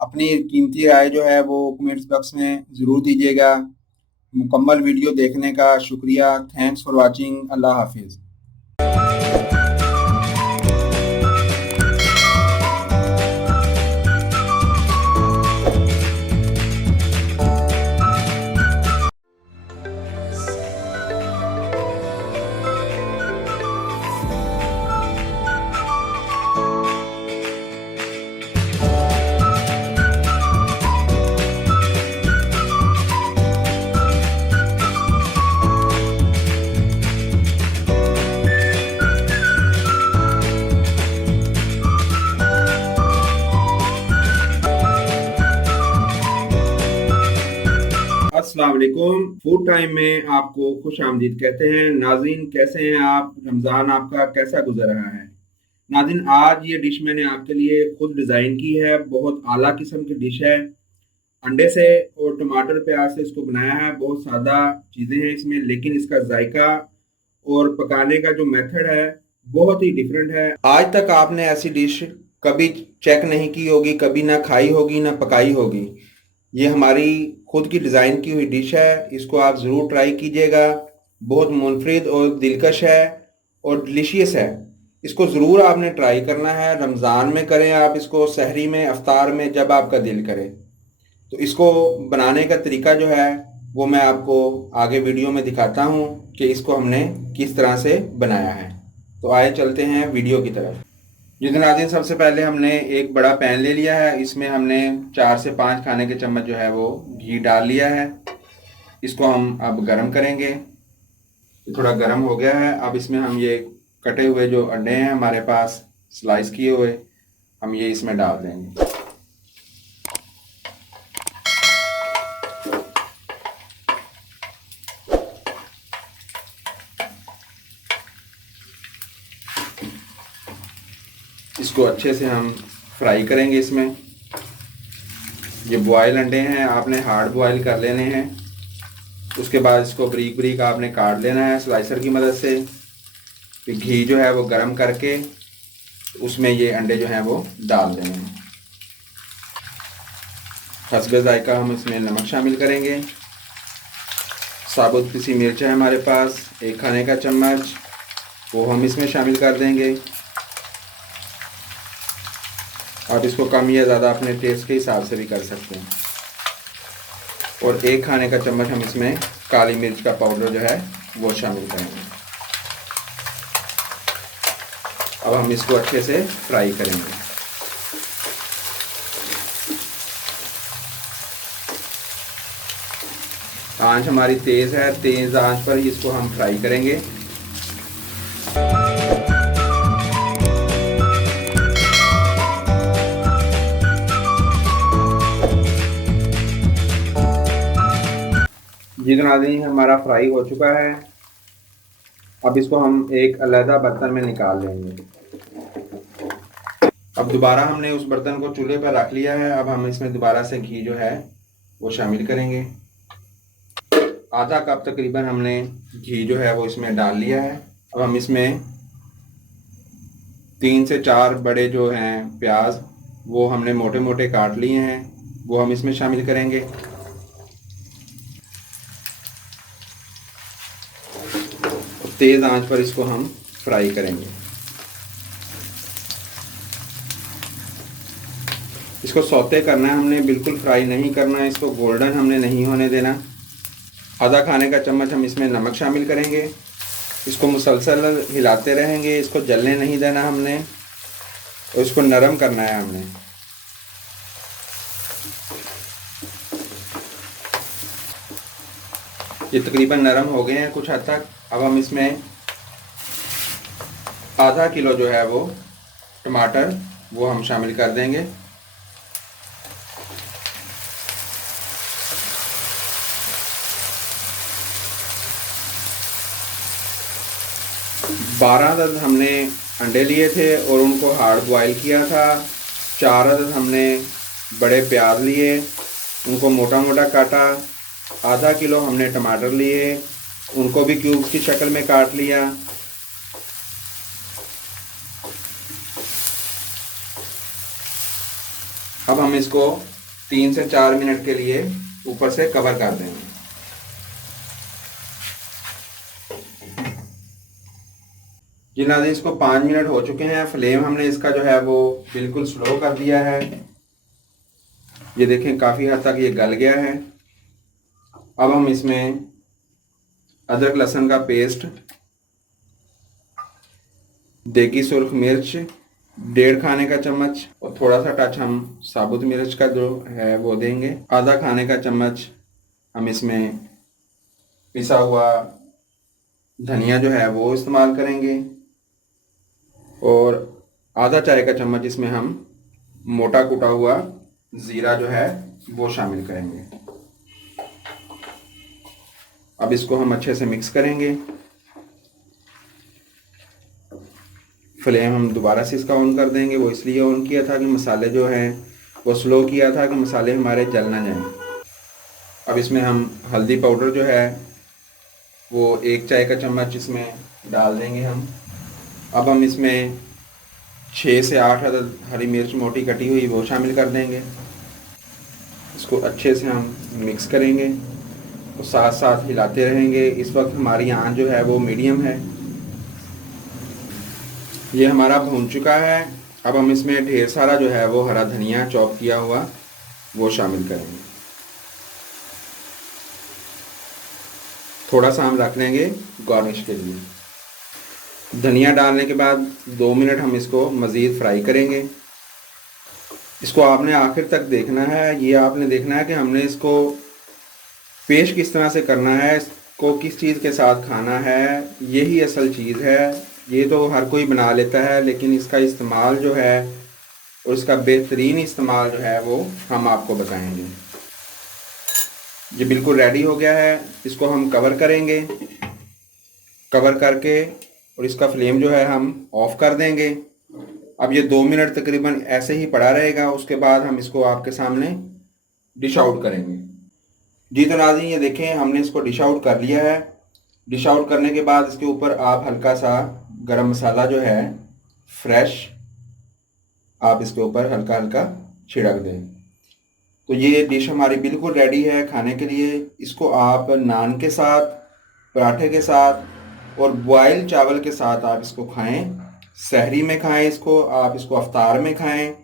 अपनी कीमती राय जो है वो कमेंट्स बॉक्स में ज़रूर दीजिएगा। मुकम्मल वीडियो देखने का शुक्रिया। Thanks for watching. अल्लाह हाफिज़। अस्सलाम वालेकुम। फूड टाइम में आपको खुश आमदीद कहते हैं। नाज़रीन, कैसे हैं आप? रमज़ान आपका कैसा गुजर रहा है? नाज़रीन, आज ये डिश मैंने आपके लिए खुद डिज़ाइन की है। बहुत आला किस्म की डिश है। अंडे से और टमाटर प्याज से इसको बनाया है। बहुत सादा चीज़ें हैं इसमें, लेकिन इसका जायका और पकाने का जो मेथड है बहुत ही डिफरेंट है। आज तक आपने ऐसी डिश कभी चेक नहीं की होगी, कभी ना खाई होगी ना पकाई होगी। ये हमारी खुद की डिज़ाइन की हुई डिश है, इसको आप ज़रूर ट्राई कीजिएगा। बहुत मुनफरिद और दिलकश है और डिलीशियस है। इसको ज़रूर आपने ट्राई करना है। रमज़ान में करें आप इसको, सहरी में, अफ्तार में, जब आपका दिल करे। तो इसको बनाने का तरीका जो है वो मैं आपको आगे वीडियो में दिखाता हूँ कि इसको हमने किस तरह से बनाया है। तो आए चलते हैं वीडियो की तरफ। जी तो नाज़रीन, सबसे पहले हमने एक बड़ा पैन ले लिया है। इसमें हमने 4 से 5 खाने के चम्मच जो है वो घी डाल लिया है। इसको हम अब गरम करेंगे। ये थोड़ा गरम हो गया है। अब इसमें हम ये कटे हुए जो अंडे हैं हमारे पास, स्लाइस किए हुए, हम ये इसमें डाल देंगे। इसको अच्छे से हम फ्राई करेंगे। इसमें ये बॉयल अंडे हैं, आपने हार्ड बॉयल कर लेने हैं। उसके बाद इसको ब्रीक ब्रीक आपने काट लेना है स्लाइसर की मदद से। फिर घी जो है वो गरम करके उसमें ये अंडे जो हैं वो डाल देने हैं। हस्बे जायका हम इसमें नमक शामिल करेंगे। साबुत पिसी मिर्च है हमारे पास 1 खाने का चम्मच, वो हम इसमें शामिल कर देंगे। आप इसको कम या ज़्यादा अपने टेस्ट के हिसाब से भी कर सकते हैं। और 1 खाने का चम्मच हम इसमें काली मिर्च का पाउडर जो है वो शामिल करेंगे। अब हम इसको अच्छे से फ्राई करेंगे। आंच हमारी तेज़ है, तेज़ आंच पर ही इसको हम फ्राई करेंगे। जी तो नाज़रीन, हमारा फ्राई हो चुका है। अब इसको हम एक अलग बर्तन में निकाल लेंगे। अब दोबारा हमने उस बर्तन को चूल्हे पर रख लिया है। अब हम इसमें दोबारा से घी जो है वो शामिल करेंगे। आधा कप तकरीबन हमने घी जो है वो इसमें डाल लिया है। अब हम इसमें 3 से 4 बड़े जो हैं प्याज, वो हमने मोटे मोटे काट लिए हैं, वो हम इसमें शामिल करेंगे। तेज़ आंच पर इसको हम फ्राई करेंगे। इसको सौते करना है हमने, बिल्कुल फ्राई नहीं करना है। इसको गोल्डन हमने नहीं होने देना। आधा खाने का चम्मच हम इसमें नमक शामिल करेंगे। इसको मुसलसल हिलाते रहेंगे, इसको जलने नहीं देना हमने, और इसको नरम करना है हमने। ये तकरीबन नरम हो गए हैं कुछ हद तक। अब हम इसमें आधा किलो जो है वो टमाटर वो हम शामिल कर देंगे। 12 अदद हमने अंडे लिए थे और उनको हार्ड बॉयल किया था। 4 अदद हमने बड़े प्याज लिए, उनको मोटा मोटा काटा। आधा किलो हमने टमाटर लिए, उनको भी क्यूब्स की शक्ल में काट लिया। अब हम इसको 3 से 4 मिनट के लिए ऊपर से कवर कर देंगे। जी नाज़रीन, इसको 5 मिनट हो चुके हैं। फ्लेम हमने इसका जो है वो बिल्कुल स्लो कर दिया है। ये देखें काफ़ी हद तक ये गल गया है। अब हम इसमें अदरक लहसुन का पेस्ट, देगी सुर्ख मिर्च 1.5 खाने का चम्मच, और थोड़ा सा टच हम साबुत मिर्च का जो है वो देंगे। आधा खाने का चम्मच हम इसमें पिसा हुआ धनिया जो है वो इस्तेमाल करेंगे, और आधा चाय का चम्मच इसमें हम मोटा कुटा हुआ ज़ीरा जो है वो शामिल करेंगे। अब इसको हम अच्छे से मिक्स करेंगे। फ्लेम हम दोबारा से इसका ऑन कर देंगे। वो इसलिए ऑन किया था कि मसाले जो हैं वो स्लो किया था कि मसाले हमारे जल ना जाएं। अब इसमें हम हल्दी पाउडर जो है वो 1 चाय का चम्मच इसमें डाल देंगे हम। अब हम इसमें 6 से 8 अदद हरी मिर्च मोटी कटी हुई वो शामिल कर देंगे। इसको अच्छे से हम मिक्स करेंगे और साथ साथ हिलाते रहेंगे। इस वक्त हमारी आंच जो है वो मीडियम है। ये हमारा भून चुका है। अब हम इसमें ढेर सारा जो है वो हरा धनिया चॉप किया हुआ वो शामिल करेंगे। थोड़ा सा हम रख लेंगे गार्निश के लिए। धनिया डालने के बाद 2 मिनट हम इसको मज़ीद फ्राई करेंगे। इसको आपने आखिर तक देखना है। ये आपने देखना है कि हमने इसको पेश किस तरह से करना है, इसको किस चीज़ के साथ खाना है। यही असल चीज़ है। ये तो हर कोई बना लेता है, लेकिन इसका इस्तेमाल जो है और इसका बेहतरीन इस्तेमाल जो है वो हम आपको बताएंगे। ये बिल्कुल रेडी हो गया है। इसको हम कवर करेंगे। कवर करके और इसका फ्लेम जो है हम ऑफ़ कर देंगे। अब ये 2 मिनट तकरीबन ऐसे ही पड़ा रहेगा। उसके बाद हम इसको आपके सामने डिश आउट करेंगे। जी तो नाज़रीन, ये देखें हमने इसको डिश आउट कर लिया है। डिश आउट करने के बाद इसके ऊपर आप हल्का सा गरम मसाला जो है फ्रेश आप इसके ऊपर हल्का हल्का छिड़क दें। तो ये डिश हमारी बिल्कुल रेडी है खाने के लिए। इसको आप नान के साथ, पराठे के साथ और बॉयल चावल के साथ आप इसको खाएं। सहरी में खाएं इसको, आप इसको अफ्तार में खाएं।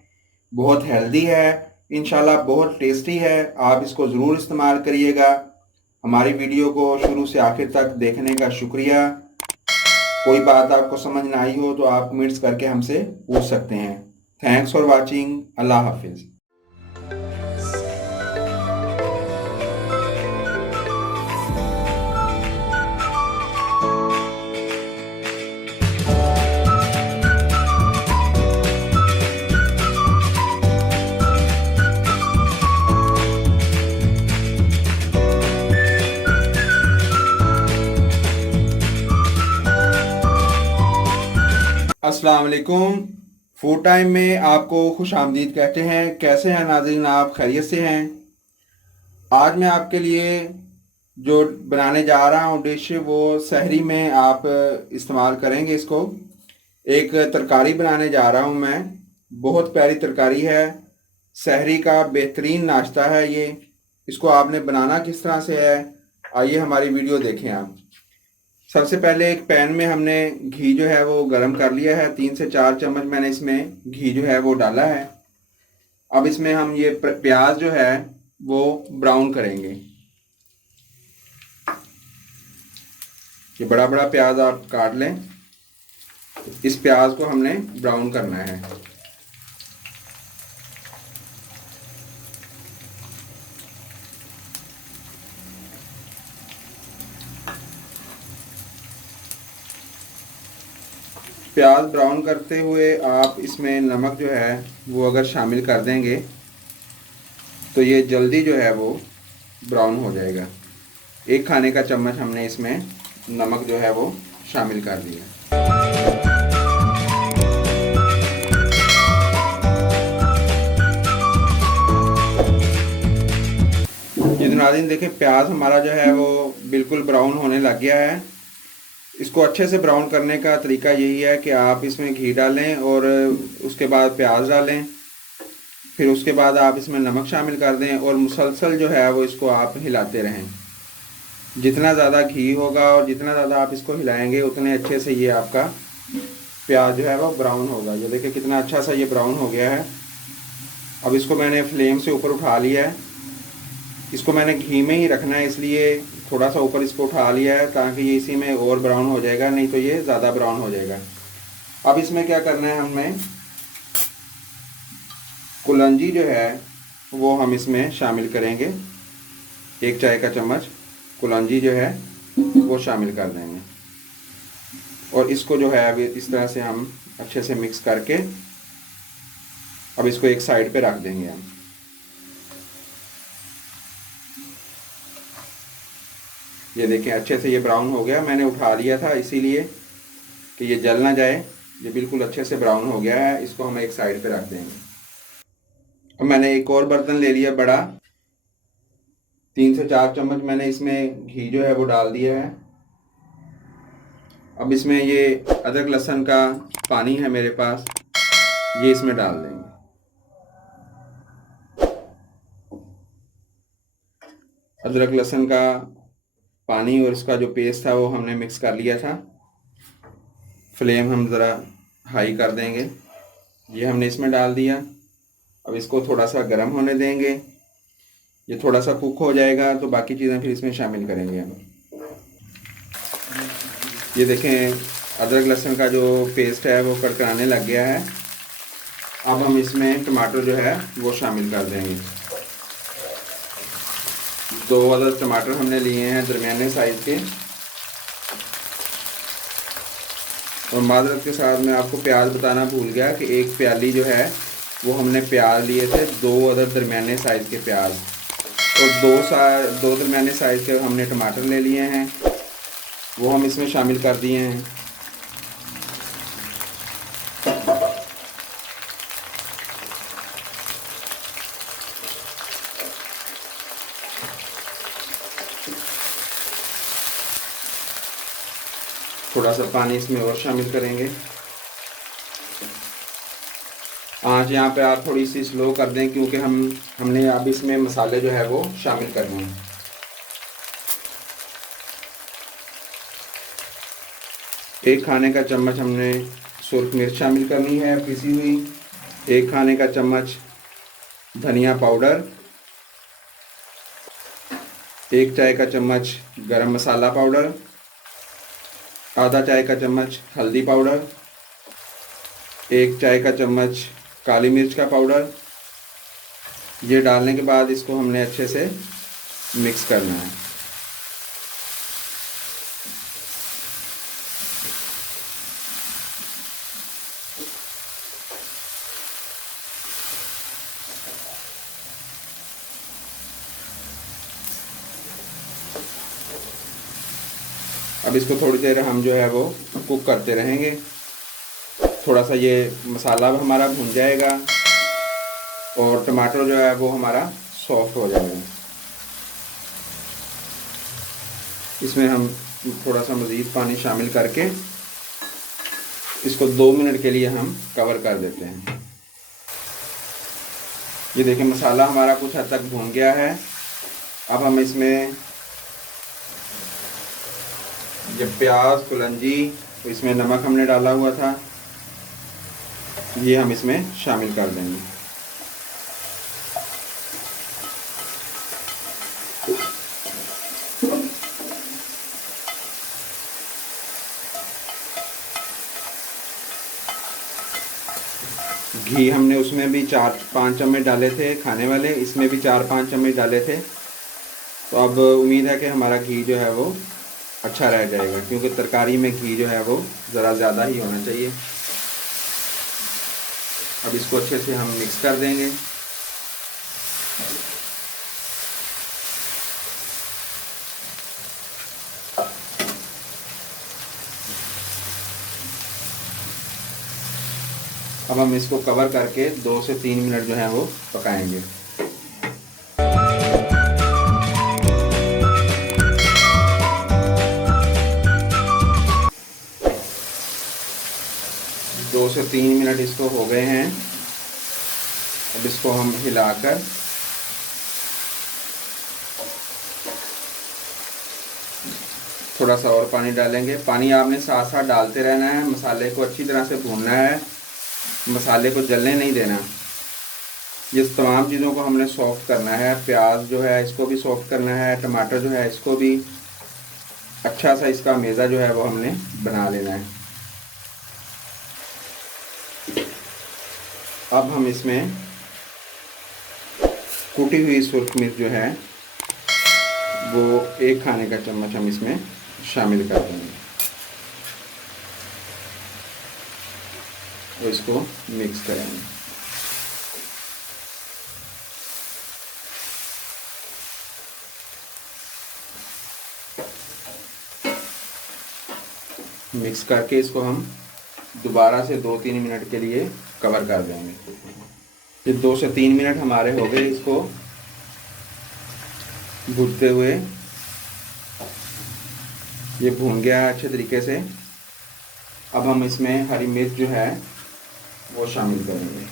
बहुत हेल्दी है, इंशाल्लाह बहुत टेस्टी है। आप इसको ज़रूर इस्तेमाल करिएगा। हमारी वीडियो को शुरू से आखिर तक देखने का शुक्रिया। कोई बात आपको समझ ना आई हो तो आप कमेंट्स करके हमसे पूछ सकते हैं। Thanks for watching. अल्लाह हाफिज़। अस्सलाम वालेकुम। फूड टाइम में आपको खुश आमदीद कहते हैं। कैसे हैं नाज़रीन, आप खैरियत से हैं? आज मैं आपके लिए जो बनाने जा रहा हूँ डिश, वो सहरी में आप इस्तेमाल करेंगे इसको। एक तरकारी बनाने जा रहा हूँ मैं। बहुत प्यारी तरकारी है, सहरी का बेहतरीन नाश्ता है ये। इसको आपने बनाना किस तरह से है, आइए हमारी वीडियो देखें आप। सबसे पहले एक पैन में हमने घी जो है वो गरम कर लिया है। 3 से 4 चम्मच मैंने इसमें घी जो है वो डाला है। अब इसमें हम ये प्याज जो है वो ब्राउन करेंगे। ये बड़ा बड़ा प्याज आप काट लें। इस प्याज को हमने ब्राउन करना है। प्याज ब्राउन करते हुए आप इसमें नमक जो है वो अगर शामिल कर देंगे तो ये जल्दी जो है वो ब्राउन हो जाएगा। 1 खाने का चम्मच हमने इसमें नमक जो है वो शामिल कर दिया। ये नाज़रीन देखें, प्याज हमारा जो है वो बिल्कुल ब्राउन होने लग गया है। इसको अच्छे से ब्राउन करने का तरीका यही है कि आप इसमें घी डालें और उसके बाद प्याज डालें। फिर उसके बाद आप इसमें नमक शामिल कर दें और मुसलसल जो है वो इसको आप हिलाते रहें। जितना ज़्यादा घी होगा और जितना ज़्यादा आप इसको हिलाएंगे उतने अच्छे से ये आपका प्याज जो है वो ब्राउन होगा। ये देखिए कितना अच्छा सा ये ब्राउन हो गया है। अब इसको मैंने फ्लेम से ऊपर उठा लिया है। इसको मैंने घी में ही रखना है, इसलिए थोड़ा सा ऊपर इसको उठा लिया है ताकि ये इसी में और ब्राउन हो जाएगा, नहीं तो ये ज़्यादा ब्राउन हो जाएगा। अब इसमें क्या करना है, हमें कुलंजी जो है वो हम इसमें शामिल करेंगे। 1 चाय का चम्मच कुलंजी जो है वो शामिल कर देंगे और इसको जो है अभी इस तरह से हम अच्छे से मिक्स करके अब इसको एक साइड पे रख देंगे हम। ये देखें अच्छे से ये ब्राउन हो गया। मैंने उठा लिया था इसीलिए कि ये जल ना जाए। ये बिल्कुल अच्छे से ब्राउन हो गया है। इसको हम एक साइड पे रख देंगे। अब मैंने एक और बर्तन ले लिया बड़ा। 3 से 4 चम्मच मैंने इसमें घी जो है वो डाल दिया है। अब इसमें ये अदरक लहसुन का पानी है मेरे पास, ये इसमें डाल देंगे। अदरक लहसुन का पानी और इसका जो पेस्ट था वो हमने मिक्स कर लिया था। फ्लेम हम ज़रा हाई कर देंगे। ये हमने इसमें डाल दिया। अब इसको थोड़ा सा गर्म होने देंगे। ये थोड़ा सा कुक हो जाएगा तो बाकी चीज़ें फिर इसमें शामिल करेंगे हम। ये देखें, अदरक लहसुन का जो पेस्ट है वो कड़कड़ाने लग गया है। अब हम इसमें टमाटर जो है वो शामिल कर देंगे। 2 अदद टमाटर हमने लिए हैं दरमियाने साइज़ के। और माजरत के साथ मैं आपको प्याज बताना भूल गया कि एक प्याली जो है वो हमने प्याज लिए थे, 2 अदद दरमियाने साइज़ के प्याज। और दो दरमियाने साइज़ के हमने टमाटर ले लिए हैं, वो हम इसमें शामिल कर दिए हैं। थोड़ा सा पानी इसमें और शामिल करेंगे। आँच यहाँ पे आप थोड़ी सी स्लो कर दें क्योंकि हमने अब इसमें मसाले जो है वो शामिल करने हैं। एक खाने का चम्मच हमने सुर्ख मिर्च शामिल करनी है पिसी हुई। एक खाने का चम्मच धनिया पाउडर। एक चाय का चम्मच गरम मसाला पाउडर। आधा चाय का चम्मच हल्दी पाउडर। एक चाय का चम्मच काली मिर्च का पाउडर। ये डालने के बाद इसको हमने अच्छे से मिक्स करना है। अब इसको थोड़ी देर हम जो है वो कुक करते रहेंगे। थोड़ा सा ये मसाला हमारा भुन जाएगा और टमाटर जो है वो हमारा सॉफ्ट हो जाएगा। इसमें हम थोड़ा सा मज़ीद पानी शामिल करके इसको 2 मिनट के लिए हम कवर कर देते हैं। ये देखिए मसाला हमारा कुछ हद तक भुन गया है। अब हम इसमें ये प्याज कलंजी, तो इसमें नमक हमने डाला हुआ था, ये हम इसमें शामिल कर देंगे। घी हमने उसमें भी 4-5 चम्मच डाले थे खाने वाले, इसमें भी 4-5 चम्मच डाले थे। तो अब उम्मीद है कि हमारा घी जो है वो अच्छा रह जाएगा क्योंकि तरकारी में घी जो है वो ज़रा ज़्यादा ही होना चाहिए। अब इसको अच्छे से हम मिक्स कर देंगे। अब हम इसको कवर करके 2 से 3 मिनट जो है वो पकाएंगे। दो से 3 मिनट इसको हो गए हैं। अब इसको हम हिलाकर थोड़ा सा और पानी डालेंगे। पानी आपने साथ साथ डालते रहना है, मसाले को अच्छी तरह से भूनना है, मसाले को जलने नहीं देना। ये तमाम चीज़ों को हमने सॉफ्ट करना है। प्याज जो है इसको भी सॉफ्ट करना है, टमाटर जो है इसको भी अच्छा सा इसका मेज़ा जो है वो हमने बना लेना है। अब हम इसमें कुटी हुई सुर्ख मिर्च जो है वो 1 खाने का चम्मच हम इसमें शामिल कर देंगे और इसको मिक्स करेंगे। मिक्स करके इसको हम दोबारा से 2-3 मिनट के लिए कवर कर देंगे। ये 2 से 3 मिनट हमारे हो गए इसको भूनते हुए। ये भून गया है अच्छे तरीके से। अब हम इसमें हरी मिर्च जो है वो शामिल करेंगे।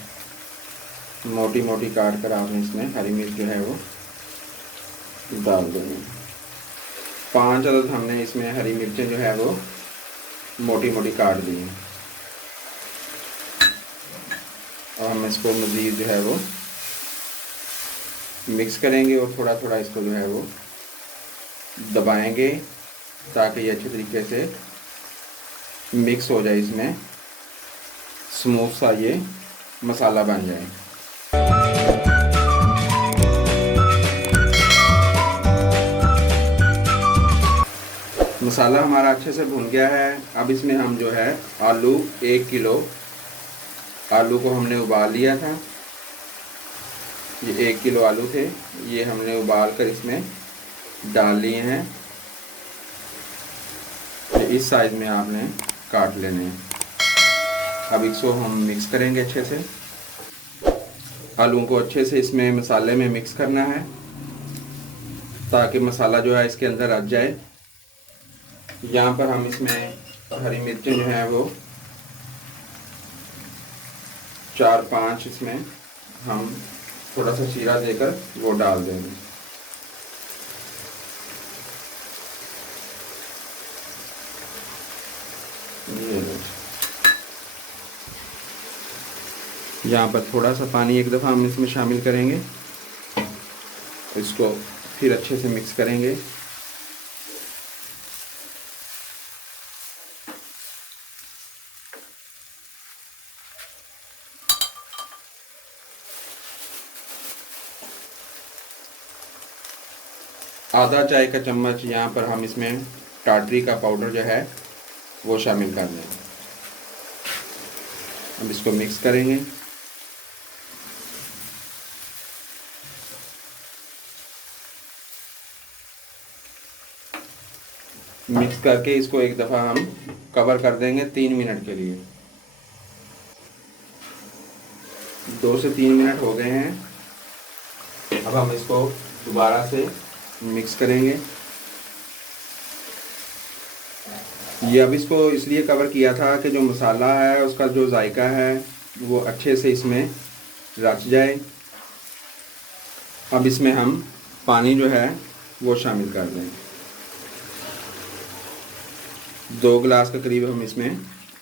मोटी मोटी काट कर आपने इसमें हरी मिर्च जो है वो डाल देंगे। 5 अदद हमने इसमें हरी मिर्चें जो है वो मोटी मोटी काट दी हैं। और हम इसको मज़ीद जो है वो मिक्स करेंगे और थोड़ा थोड़ा इसको जो है वो दबाएंगे ताकि ये अच्छे तरीके से मिक्स हो जाए, इसमें स्मूथ सा ये मसाला बन जाए। मसाला हमारा अच्छे से भुन गया है। अब इसमें हम जो है आलू 1 किलो आलू को हमने उबाल लिया था। ये 1 किलो आलू थे, ये हमने उबाल कर इसमें डाल लिए हैं। ये इस साइज़ में आपने काट लेने हैं। अब इसको हम मिक्स करेंगे अच्छे से। आलूओं को अच्छे से इसमें मसाले में मिक्स करना है ताकि मसाला जो है इसके अंदर रच जाए। यहाँ पर हम इसमें हरी मिर्चें जो हैं वो 4-5 इसमें हम थोड़ा सा चीरा देकर वो डाल देंगे। ये लो। यहाँ पर थोड़ा सा पानी एक दफ़ा हम इसमें शामिल करेंगे, इसको फिर अच्छे से मिक्स करेंगे। आधा चाय का चम्मच यहाँ पर हम इसमें टाटरी का पाउडर जो है वो शामिल कर दें। अब इसको मिक्स करेंगे। मिक्स करके इसको एक दफ़ा हम कवर कर देंगे 3 मिनट के लिए। 2 से 3 मिनट हो गए हैं। अब हम इसको दोबारा से मिक्स करेंगे। ये अब इसको इसलिए कवर किया था कि जो मसाला है उसका जो जायका है वो अच्छे से इसमें रच जाए। अब इसमें हम पानी जो है वो शामिल कर दें। 2 गिलास के करीब हम इसमें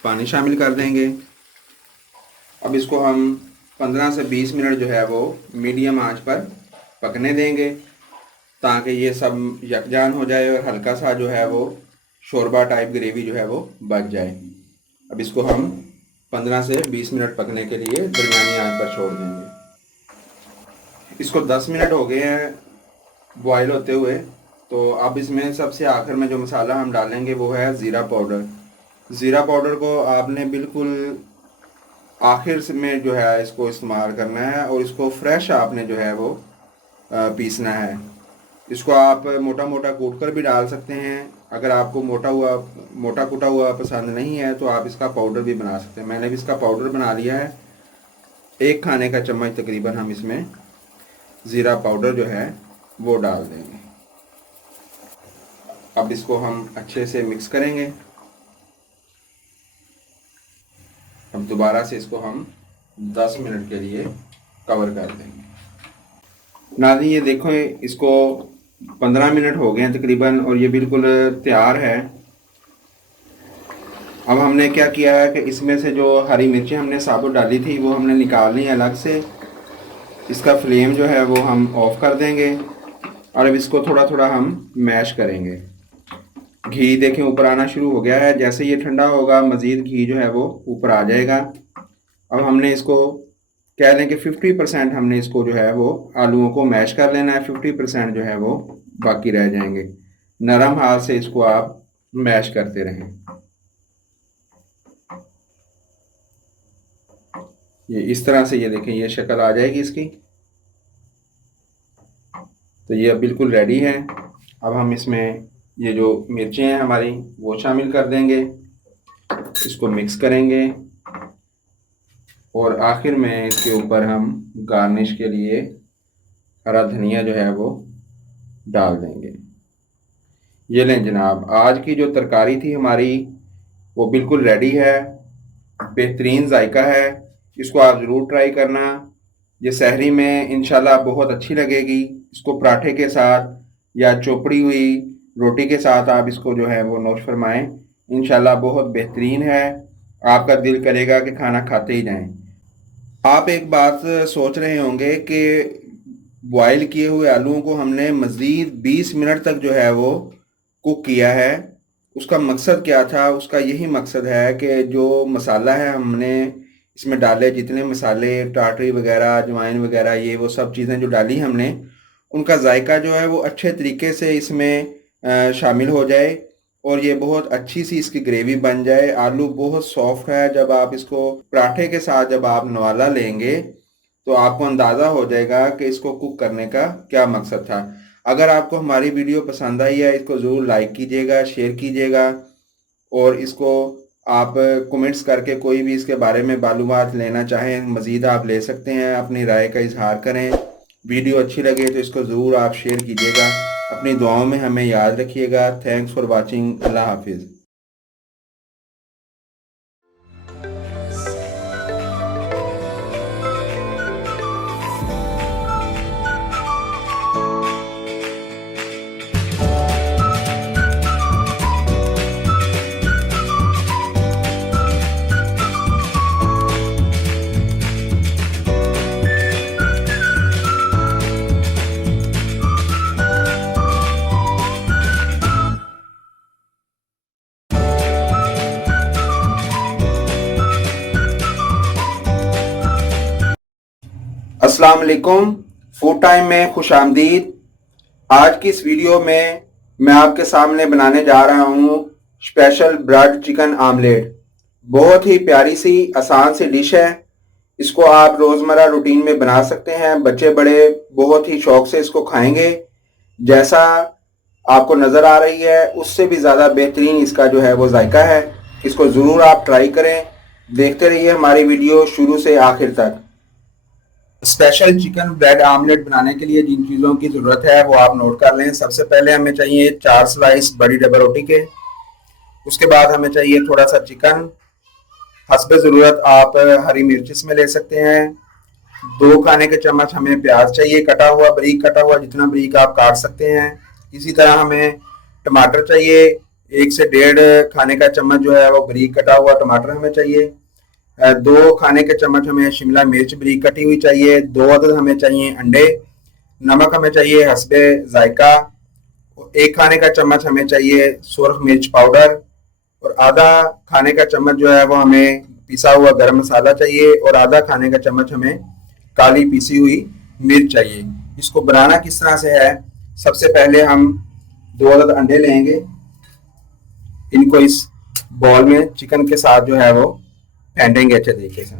पानी शामिल कर देंगे। अब इसको हम 15 से 20 मिनट जो है वो मीडियम आंच पर पकने देंगे ताकि ये सब यकजान हो जाए और हल्का सा जो है वो शोरबा टाइप ग्रेवी जो है वो बच जाए। अब इसको हम 15 से 20 मिनट पकने के लिए दरमियानी आंच पर छोड़ देंगे। इसको 10 मिनट हो गए हैं बॉयल होते हुए। तो अब इसमें सबसे आखिर में जो मसाला हम डालेंगे वो है ज़ीरा पाउडर। ज़ीरा पाउडर को आपने बिल्कुल आखिर में जो है इसको इस्तेमाल करना है और इसको फ्रेश आपने जो है वो पीसना है। इसको आप मोटा मोटा कूट कर भी डाल सकते हैं। अगर आपको मोटा कूटा हुआ पसंद नहीं है तो आप इसका पाउडर भी बना सकते हैं। मैंने भी इसका पाउडर बना लिया है। 1 खाने का चम्मच तकरीबन हम इसमें ज़ीरा पाउडर जो है वो डाल देंगे। अब इसको हम अच्छे से मिक्स करेंगे। अब दोबारा से इसको हम 10 मिनट के लिए कवर कर देंगे। नाज़रीन ये देखो, इसको 15 मिनट हो गए हैं तकरीबन और ये बिल्कुल तैयार है। अब हमने क्या किया है कि इसमें से जो हरी मिर्चें हमने साबुत डाली थी वो हमने निकाल ली अलग से। इसका फ्लेम जो है वो हम ऑफ़ कर देंगे और अब इसको थोड़ा थोड़ा हम मैश करेंगे। घी देखें ऊपर आना शुरू हो गया है। जैसे ये ठंडा होगा मज़ीद घी जो है वो ऊपर आ जाएगा। अब हमने इसको कह दें कि 50% हमने इसको जो है वो आलूओं को मैश कर लेना है। 50% जो है वो बाकी रह जाएंगे। नरम हाथ से इसको आप मैश करते रहें। ये इस तरह से ये देखें ये शक्ल आ जाएगी इसकी। तो ये अब बिल्कुल रेडी है। अब हम इसमें ये जो मिर्चें हैं हमारी वो शामिल कर देंगे, इसको मिक्स करेंगे और आखिर में इसके ऊपर हम गार्निश के लिए हरा धनिया जो है वो डाल देंगे। ये लें जनाब, आज की जो तरकारी थी हमारी वो बिल्कुल रेडी है। बेहतरीन जायका है, इसको आप ज़रूर ट्राई करना। ये सहरी में इंशाल्लाह बहुत अच्छी लगेगी। इसको पराठे के साथ या चोपड़ी हुई रोटी के साथ आप इसको जो है वो नोश फरमाएं। इंशाल्लाह बहुत बेहतरीन है, आपका दिल करेगा कि खाना खाते ही जाएं। आप एक बात सोच रहे होंगे कि बॉयल किए हुए आलूओं को हमने मज़ीद 20 मिनट तक जो है वो कुक किया है, उसका मकसद क्या था? उसका यही मकसद है कि जो मसाला है हमने इसमें डाले, जितने मसाले टाटरी वगैरह अजवाइन वगैरह ये वो सब चीज़ें जो डाली हमने, उनका जायका जो है वो अच्छे तरीके से इसमें शामिल हो जाए और ये बहुत अच्छी सी इसकी ग्रेवी बन जाए। आलू बहुत सॉफ्ट है, जब आप इसको पराठे के साथ जब आप नवाला लेंगे तो आपको अंदाज़ा हो जाएगा कि इसको कुक करने का क्या मकसद था। अगर आपको हमारी वीडियो पसंद आई है, इसको ज़रूर लाइक कीजिएगा, शेयर कीजिएगा और इसको आप कमेंट्स करके कोई भी इसके बारे में मालूमात लेना चाहें मज़ीद आप ले सकते हैं, अपनी राय का इजहार करें। वीडियो अच्छी लगे तो इसको ज़रूर आप शेयर कीजिएगा। अपनी दुआओं में हमें याद रखिएगा। Thanks for watching. अल्लाह हाफिज़। अस्सलाम वालेकुम। फूड टाइम में खुश आमदीद। आज की इस वीडियो में मैं आपके सामने बनाने जा रहा हूँ स्पेशल ब्रेड चिकन आमलेट। बहुत ही प्यारी सी आसान सी डिश है। इसको आप रोज़मर्रा रूटीन में बना सकते हैं। बच्चे बड़े बहुत ही शौक से इसको खाएंगे। जैसा आपको नज़र आ रही है उससे भी ज़्यादा बेहतरीन इसका जो है वो जायका है। इसको ज़रूर आप ट्राई करें। देखते रहिए हमारी वीडियो शुरू से आखिर तक। स्पेशल चिकन ब्रेड आमलेट बनाने के लिए जिन चीज़ों की ज़रूरत है वो आप नोट कर लें। सबसे पहले हमें चाहिए 4 स्लाइस बड़ी डबल रोटी के। उसके बाद हमें चाहिए थोड़ा सा चिकन। हस्बे ज़रूरत आप हरी मिर्च इसमें ले सकते हैं। 2 खाने के चम्मच हमें प्याज चाहिए, कटा हुआ, बारीक कटा हुआ, जितना बारीक आप काट सकते हैं। इसी तरह हमें टमाटर चाहिए। 1 से 1.5 खाने का चम्मच जो है वो बारीक कटा हुआ टमाटर हमें चाहिए। 2 खाने के चम्मच हमें शिमला मिर्च बारीक कटी हुई चाहिए। 2 अदद हमें चाहिए अंडे। नमक हमें चाहिए हस्बे जायका। 1 खाने का चम्मच हमें चाहिए सुरख मिर्च पाउडर और आधा खाने का चम्मच जो है वो हमें पिसा हुआ गरम मसाला चाहिए और आधा खाने का चम्मच हमें काली पिसी हुई मिर्च चाहिए। इसको बनाना किस तरह से है? सबसे पहले हम 2 अदद अंडे लेंगे। इनको इस बॉल में चिकन के साथ जो है वो फेंटेंगे अच्छे तरीके से।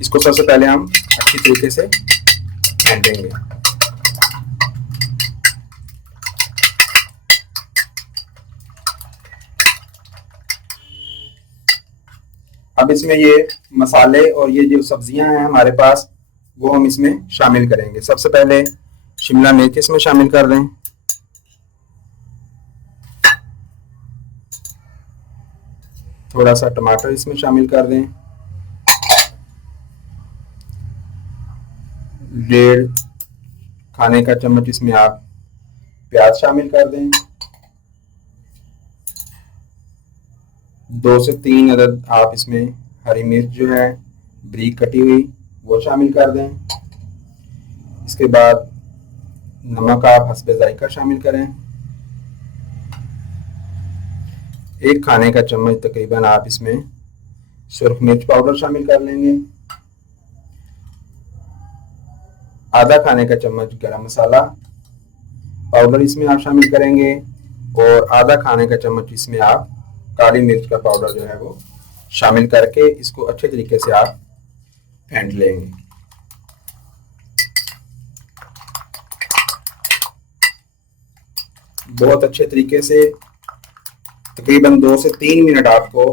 इसको सबसे पहले हम अच्छी तरीके से फेंटेंगे। अब इसमें ये मसाले और ये जो सब्जियां हैं हमारे पास वो हम इसमें शामिल करेंगे। सबसे पहले शिमला मिर्च इसमें शामिल कर दें। थोड़ा सा टमाटर इसमें शामिल कर दें। 1.5 खाने का चम्मच इसमें आप प्याज शामिल कर दें। 2 से 3 अदद आप इसमें हरी मिर्च जो है बारीक कटी हुई वो शामिल कर दें। इसके बाद नमक आप हस्बे जायका शामिल करें। 1 खाने का चम्मच तकरीबन आप इसमें सुरख मिर्च पाउडर शामिल कर लेंगे। आधा खाने का चम्मच गरम मसाला पाउडर इसमें आप शामिल करेंगे और आधा खाने का चम्मच इसमें आप काली मिर्च का पाउडर जो है वो शामिल करके इसको अच्छे तरीके से आप फेंट लेंगे। बहुत अच्छे तरीके से तकरीबन 2 से 3 मिनट आपको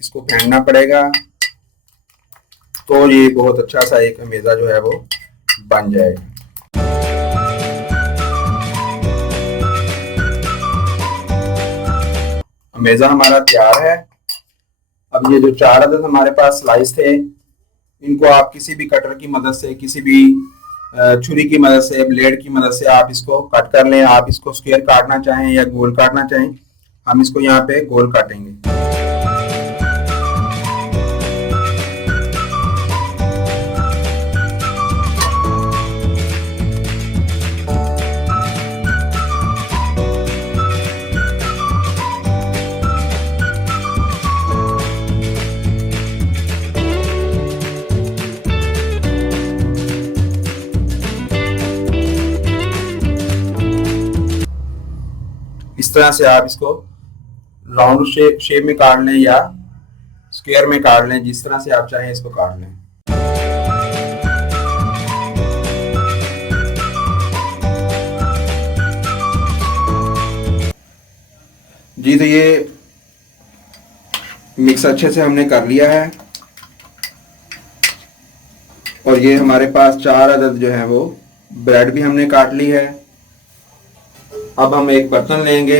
इसको फेंटना पड़ेगा, तो ये बहुत अच्छा सा एक अमेज़ा जो है वो बन जाएगा। अमेज़ा हमारा तैयार है। अब ये जो 4 अदद हमारे पास स्लाइस थे, इनको आप किसी भी कटर की मदद से, किसी भी छुरी की मदद से, ब्लेड की मदद से आप इसको कट कर लें। आप इसको स्क्वायर काटना चाहें या गोल काटना चाहें, हम इसको यहाँ पे गोल काटेंगे। इस तरह से आप इसको राउंड शेप में काट लें या स्क्वायर में काट लें, जिस तरह से आप चाहें इसको काट लें। जी, तो ये मिक्स अच्छे से हमने कर लिया है और ये हमारे पास 4 अदद जो है वो ब्रेड भी हमने काट ली है। अब हम एक बर्तन लेंगे,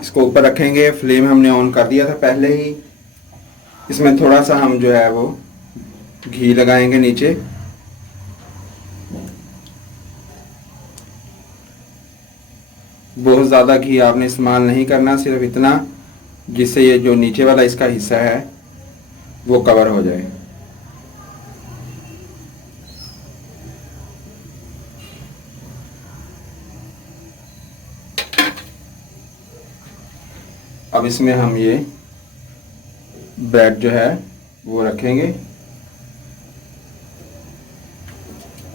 इसको ऊपर रखेंगे, फ्लेम हमने ऑन कर दिया था पहले ही। इसमें थोड़ा सा हम जो है वो घी लगाएंगे नीचे। बहुत ज़्यादा घी आपने इस्तेमाल नहीं करना, सिर्फ इतना जिससे ये जो नीचे वाला इसका हिस्सा है वो कवर हो जाए। अब इसमें हम ये ब्रेड जो है वो रखेंगे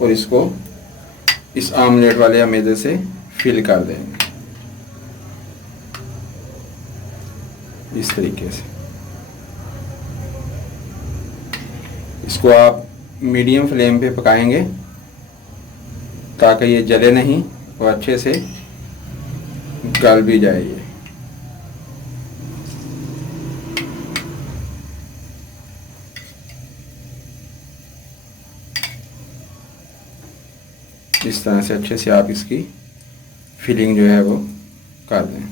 और इसको इस आमलेट वाले मैदे से फिल कर देंगे इस तरीके से। इसको आप मीडियम फ्लेम पे पकाएंगे ताकि ये जले नहीं और अच्छे से गल भी जाए ये। इस तरह से अच्छे से आप इसकी फिलिंग जो है वो कर दें।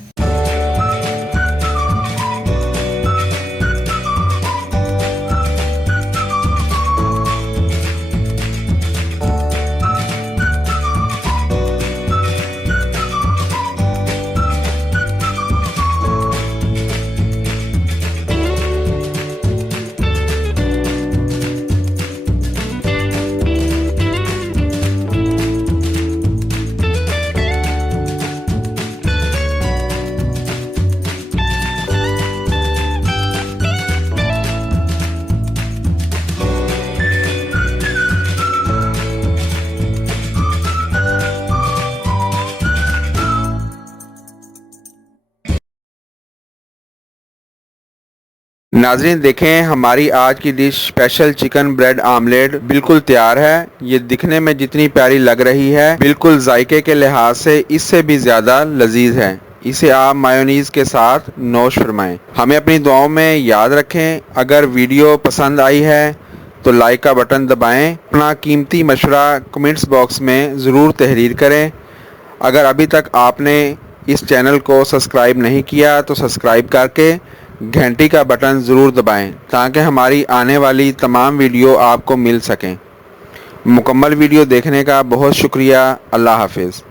नाज़रीन देखें, हमारी आज की dish special chicken bread omelette बिल्कुल तैयार है। ये दिखने में जितनी प्यारी लग रही है, बिल्कुल जायके के लिहाज से इससे भी ज़्यादा लजीज है। इसे आप मायोनीज़ के साथ नोश फरमाएं। हमें अपनी दुआओं में याद रखें। अगर वीडियो पसंद आई है तो लाइक का बटन दबाएं। अपना कीमती मशवरा कमेंट्स बॉक्स में ज़रूर तहरीर करें। अगर अभी तक आपने इस चैनल को सब्सक्राइब नहीं किया तो सब्सक्राइब करके घंटी का बटन ज़रूर दबाएं ताकि हमारी आने वाली तमाम वीडियो आपको मिल सकें। मुकम्मल वीडियो देखने का बहुत शुक्रिया। अल्लाह हाफिज़।